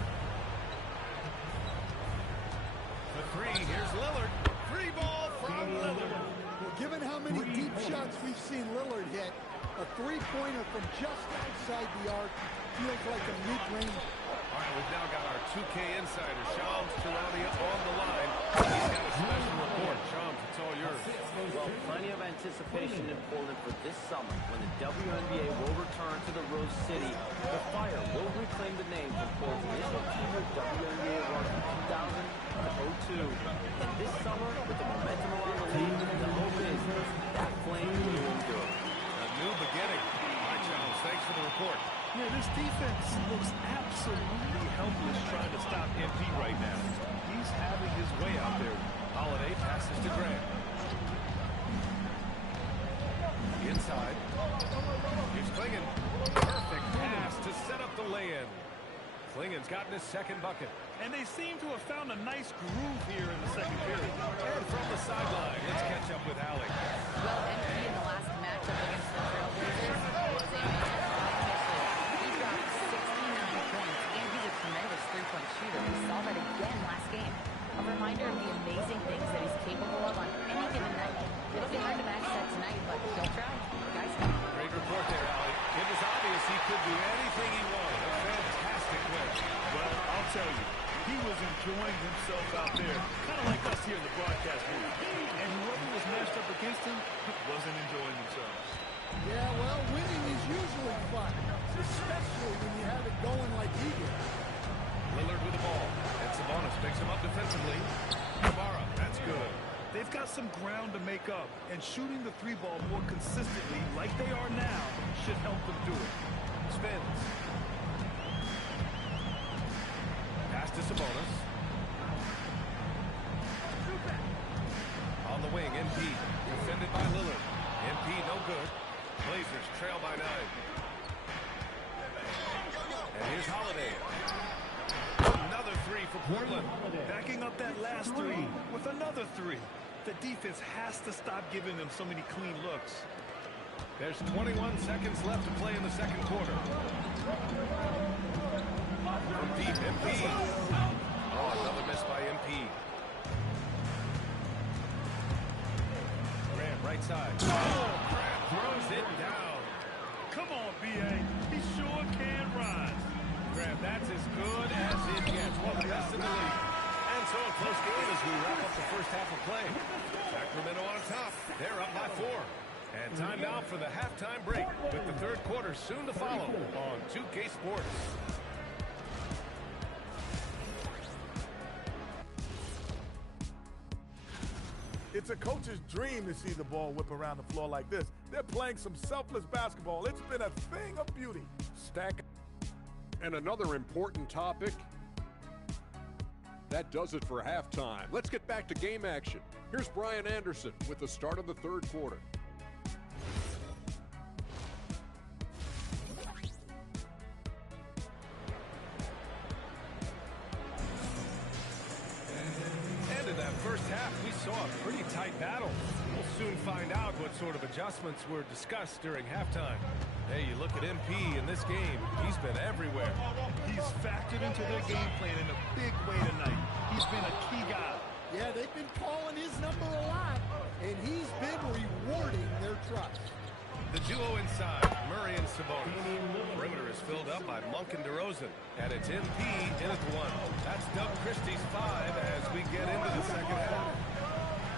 The 3, here's Lillard. Free ball from Lillard. Well, given how many deep shots we've seen Lillard hit, a three-pointer from just outside the arc feels like a mid-range. All right, we've now got our 2K insider, Shams Charania, on the line. He's got a special report. Shams, it's all yours. Well, plenty of anticipation in Portland for this summer when the WNBA will return to the Rose City. The Fire will reclaim the name from Portland's initial two-year WNBA run from 2000 to 02. And this summer, with the momentum around the league, the hope is that flame will endure. A new beginning. All right, Shams, thanks for the report. Yeah, this defense looks absolutely helpless trying to stop MP right now. He's having his way out there. Holiday passes to Grant. Inside. Here's Klingon. Perfect pass to set up the lay-in. Klingon's gotten his second bucket. And they seem to have found a nice groove here in the second period. And from the sideline, let's catch up with Allie. Well, MP in the last matchup against the Trailblazers was a man on a mission. He dropped 69 points, and he's a tremendous three-point shooter. We saw that again last game. A reminder of the amazing things that he's capable of on any given night. It'll be hard to match that tonight, but he'll try. Guys, Great report there, Allie. It was obvious he could do anything he wanted. A fantastic win. Well, I'll tell you, he was enjoying himself out there, kind of like us here in the broadcast booth. And whoever was matched up against him wasn't enjoying themselves. Yeah, well, winning is usually fun, especially when you have it going like he did. Lillard with the ball. And Sabonis picks him up defensively. Kamara, that's good. They've got some ground to make up, and shooting the three ball more consistently like they are now should help them do it. Spins. Pass to Sabonis. On the wing, MP. Defended by Lillard. MP no good. Blazers trail by 9. And here's Holiday. Another 3 for Portland. Backing up that last 3 with another 3. The defense has to stop giving them so many clean looks. There's 21 seconds left to play in the second quarter. From deep, MP. Oh, another miss by MP. Grant, right side. Oh, Grant throws it down. Come on, B.A. He sure can rise. Grant, that's as good as it gets. One of the best in the league. And so a close game as we wrap up the first half of play. Sacramento on top. They're up by 4. And time now for the halftime break with the third quarter soon to follow on 2K Sports. It's a coach's dream to see the ball whip around the floor like this. They're playing some selfless basketball. It's been a thing of beauty. Stack. And another important topic. That does it for halftime. Let's get back to game action. Here's Brian Anderson with the start of the third quarter. And in that first half, we saw a pretty tight battle. We'll soon find out what sort of adjustments were discussed during halftime. Hey, you look at MP in this game, he's been everywhere. He's factored into their game plan in a big way tonight. He's been a key guy. Yeah, they've been calling his number a lot, and he's been rewarding their trust. The duo inside, Murray and Sabonis. Perimeter is filled up by Monk and DeRozan. And it's MP in at the 1. That's Doug Christie's 5 as we get into the second half.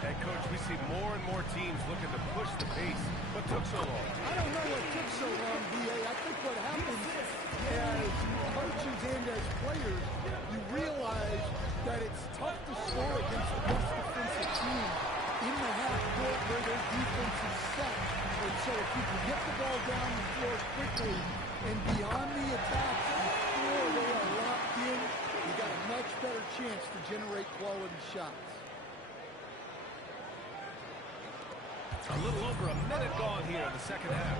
And, Coach, we see more and more teams looking to push the pace. What took so long? I don't know what took so long, B.A. I think what happens as coaches and as players, you realize that it's tough to score against the best defensive team in that beyond the attack, before they are locked in, you got a much better chance to generate quality shots. A little over a minute gone here in the second half.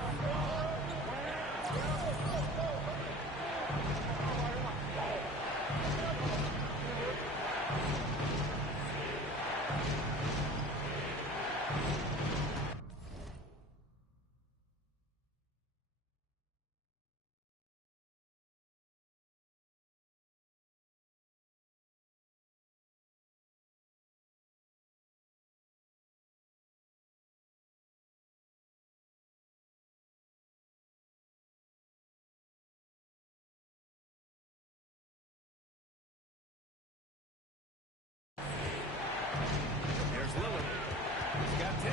Here's Lillard. He's got 10.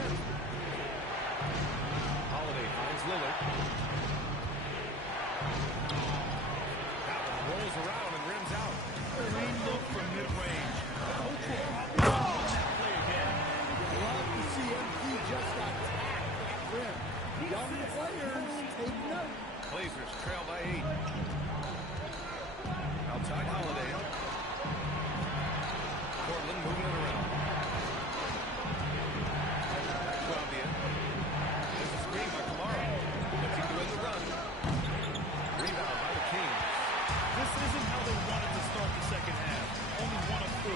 Holiday finds Lillard. That one rolls around and rims out. Clean look from mid-range. Coach will probably run that play again. Love to see MP just attack that rim. Young players, take note. Blazers trail by 8. Outside Holiday. Portland moving it around. Back to Avdia. There's a screen by Kamara. Looking to win the run. Rebound by the Kings. This isn't how they wanted to start the second half. Only 1 of 4.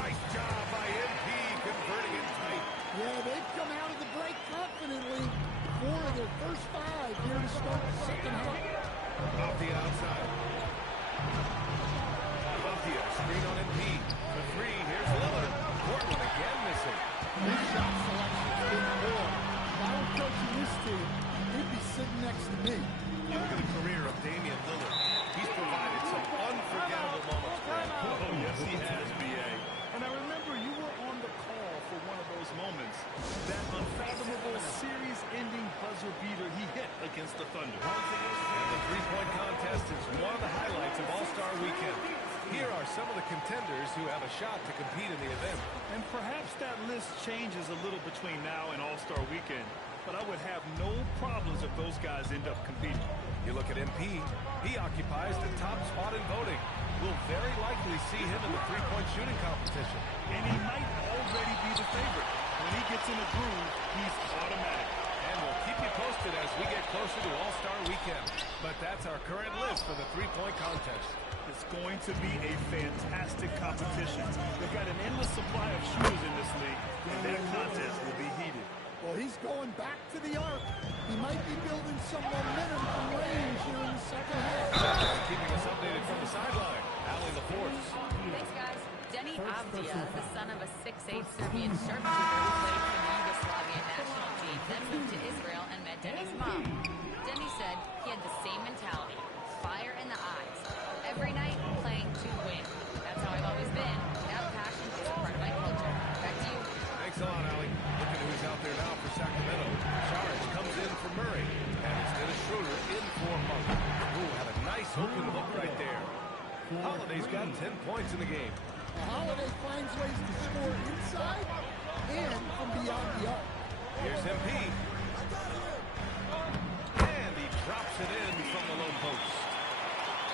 Nice job by MP converting it tight. Yeah, they've come out of the break confidently. 4 of their first 5 here to start the second half. Off the outside. Avdia, screen on MP. The 3, here's Lillard. Portland again missing. His shot selection's been poor. If I were coaching this team, he'd be sitting next to me. You look at the career of Damian Lillard. He's provided some unforgettable moments for him. Oh, yes, he has, B.A. And I remember you were on the call for one of those moments. That unfathomable series-ending buzzer beater he hit against the Thunder. And the three-point contest is one of the highlights of All-Star Weekend. Here are some of the contenders who have a shot to compete in the event. And perhaps that list changes a little between now and All-Star Weekend. But I would have no problems if those guys end up competing. You look at MP, he occupies the top spot in voting. We'll very likely see him in the three-point shooting competition. And he might already be the favorite. When he gets in a groove, he's automatic. And we'll keep you posted as we get closer to All-Star Weekend. But that's our current list for the three-point contest. It's going to be a fantastic competition. They've got an endless supply of shooters in this league, and that contest will be heated. Well, he's going back to the arc. He might be building some momentum from range here in the second half. Keeping us updated from the sideline. Allie LaForce. Thanks, guys. Denny Avdia, the son of a 6'8 Serbian sharpshooter who played for the Yugoslavian national team, then moved to Israel and met Denny's mom. Denny said he had the same mentality, fire in the eyes. Every night, playing to win. That's how I've always been. That passion is part of my culture. Back to you. Thanks a lot, Allie. Looking who's out there now for Sacramento. Saric comes in for Murray. And it's Dennis Schroeder in for Monk. Ooh, had a nice open look right there. Holiday's got 10 points in the game. Holiday finds ways to score inside and from beyond the arc. Here's MP. And he drops it in from the low post.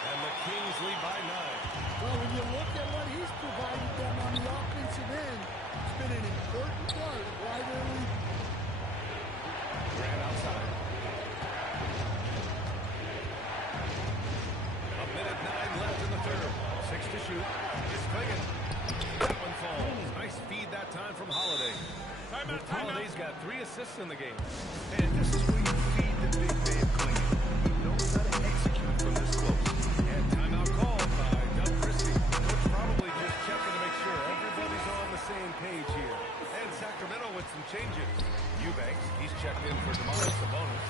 And the Kings lead by 9. Well, when you look at what he's provided them on the offensive end, it's been an important part of why they're leading. Grant outside. A minute 9 left in the third. 6 to shoot. It's Clingan. That one falls. Nice feed that time from Holiday. Holiday's got 3 assists in the game. And this is where you feed the big man Clingan. He knows how to execute from this close. And timeout called by Doug Christie. Coach probably just checking to make sure everybody's on the same page here. And Sacramento with some changes. Eubanks, he's checked in for Demonis Sabonis.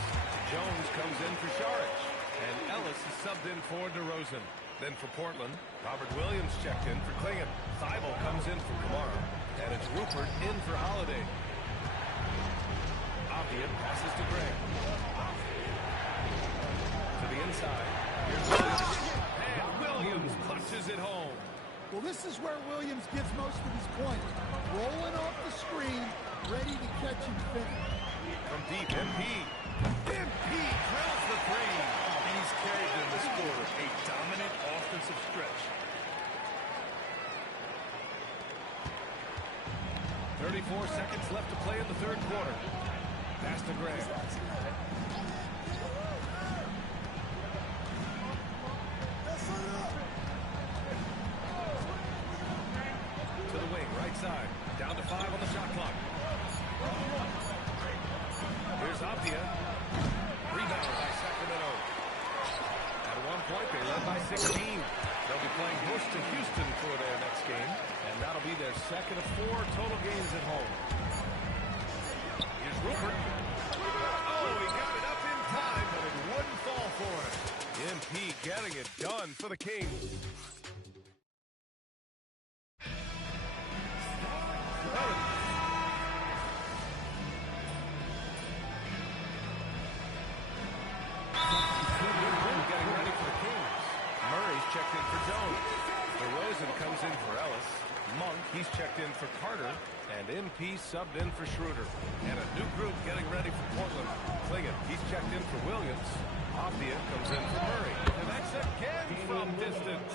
Jones comes in for Saric. And Ellis is subbed in for DeRozan. Then for Portland, Robert Williams checked in for Clingan. Thibault comes in for Kamara. And it's Rupert in for Holiday. Avdia passes to Grant. To the inside. Here's Williams. And Williams punches it home. Well, this is where Williams gets most of his points. Rolling off the screen, ready to catch and finish. From deep, MP. MP drills the three. And he's carried them this quarter. A dominant offensive stretch. 34 seconds left to play in the third quarter. Pass to Graham. To the wing, right side. Down to 5 on the shot clock. Here's Apia. Rebound by Sacramento. At one point, they led by 16. They'll be playing host to Houston for their next game, and that'll be their second of 4 total games at home. Here's Rupert. Oh, he got it up in time, but it wouldn't fall for him. MP getting it done for the Kings. Getting ready for the Kings. Murray's checked in for Jones. DeRozan comes in for Ellis. Monk, he's checked in for Carter. And MP subbed in for Schroeder. And a new group getting ready for Portland. Clingan, he's checked in for Williams. Apia comes in for Murray. And that's again from distance.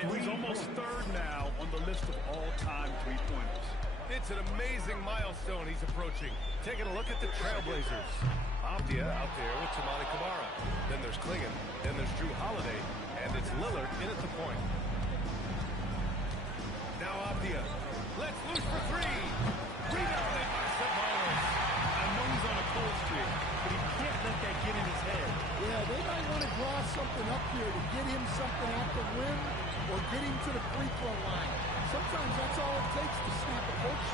And he's almost third now on the list of all-time three-pointers. It's an amazing milestone he's approaching. Taking a look at the Trailblazers. Apia out there with Tamani Kamara. Then there's Clingan. Then there's Drew Holiday. And it's Lillard in at the point. Now Apia. Let's loose for 3. Rebounded by Sabonis. I know he's on a cold streak, but he can't let that get in his head. Yeah, they might want to draw something up here to get him something at the rim or get him to the free throw line. Sometimes that's all it takes to snap a coach.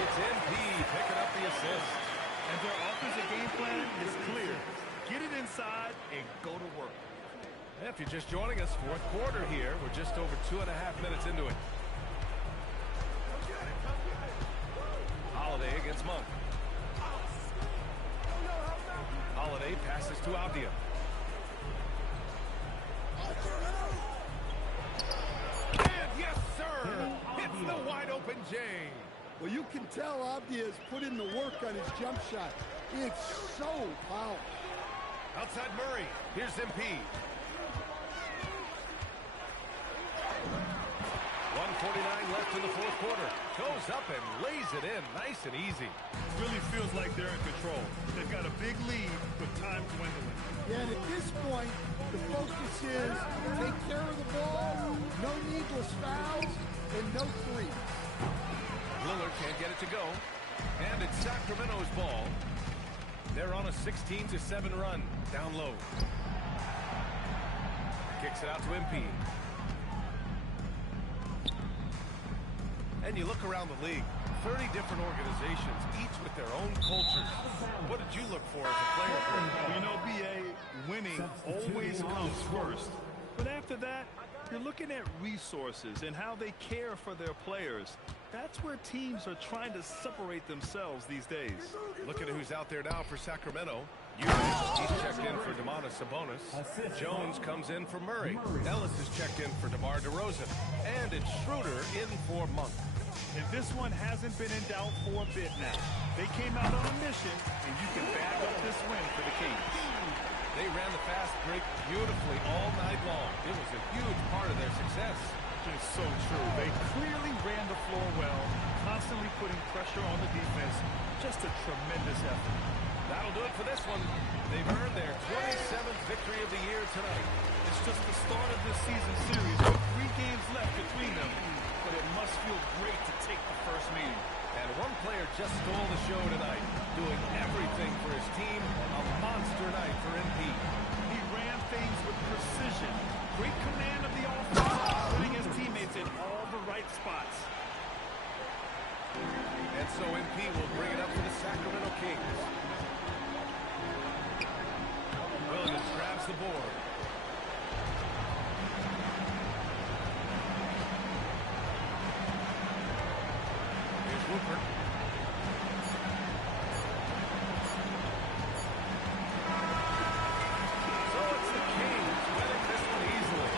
It's MP picking up the assist. And their offensive game plan is clear. Get it inside and go to work. If you're just joining us, fourth quarter here. We're just over 2.5 minutes into it. Holiday against Monk. Holiday passes to Apia. And yes, sir! Hits the wide open J. Well, you can tell Abdi has put in the work on his jump shot. It's so powerful. Outside Murray. Here's MP. 1:49 left in the fourth quarter. Goes up and lays it in nice and easy. Really feels like they're in control. They've got a big lead, but time dwindling. Yeah, and at this point, the focus is take care of the ball, no needless fouls, and no threes. Lillard can't get it to go. And it's Sacramento's ball. They're on a 16-7 run. Down low. Kicks it out to MP. And you look around the league, 30 different organizations, each with their own cultures. What did you look for as a player? Well, you know, B.A., winning always comes first. But after that, you're looking at resources and how they care for their players. That's where teams are trying to separate themselves these days. Looking at who's out there now for Sacramento. He's checked in for Domantas Sabonis. Jones comes in for Murray. Ellis is checked in for DeMar DeRozan. And it's Schroeder in for Monk. And this one hasn't been in doubt for a bit now. They came out on a mission, and you can back up this win for the Kings. They ran the fast break beautifully all night long. It was a huge part of their success. Just so true. They clearly ran the floor well, constantly putting pressure on the defense. Just a tremendous effort. That'll do it for this one. They've earned their 27th victory of the year tonight. It's just the start of this season series with 3 games left between them. But it must feel great to take the first meeting. And one player just stole the show tonight, doing everything for his team. A monster night for MP. He ran things with precision. Great command of the offense, putting his teammates in all the right spots. And so MP will bring it up for the Sacramento Kings. Williams grabs the board. Here's Rupert. So it's the Kings winning this one easily.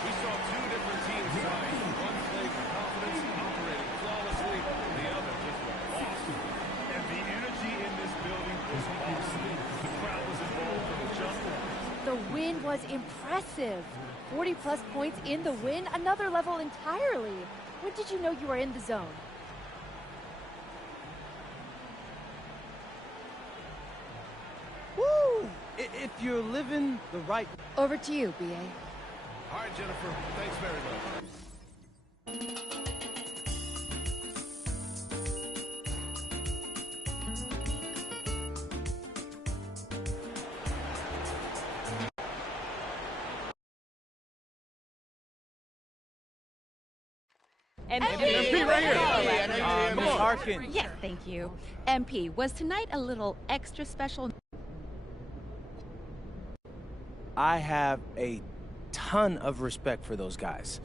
We saw 2 different teams tonight. One played with confidence, operating flawlessly. win was impressive. 40-plus points in the win, another level entirely. When did you know you were in the zone? Woo! If you're living the right... Over to you, B.A. All right, Jennifer. Thanks very much. MP right here. Miss Harkin. Yes, thank you. MP, was tonight a little extra special? I have a ton of respect for those guys.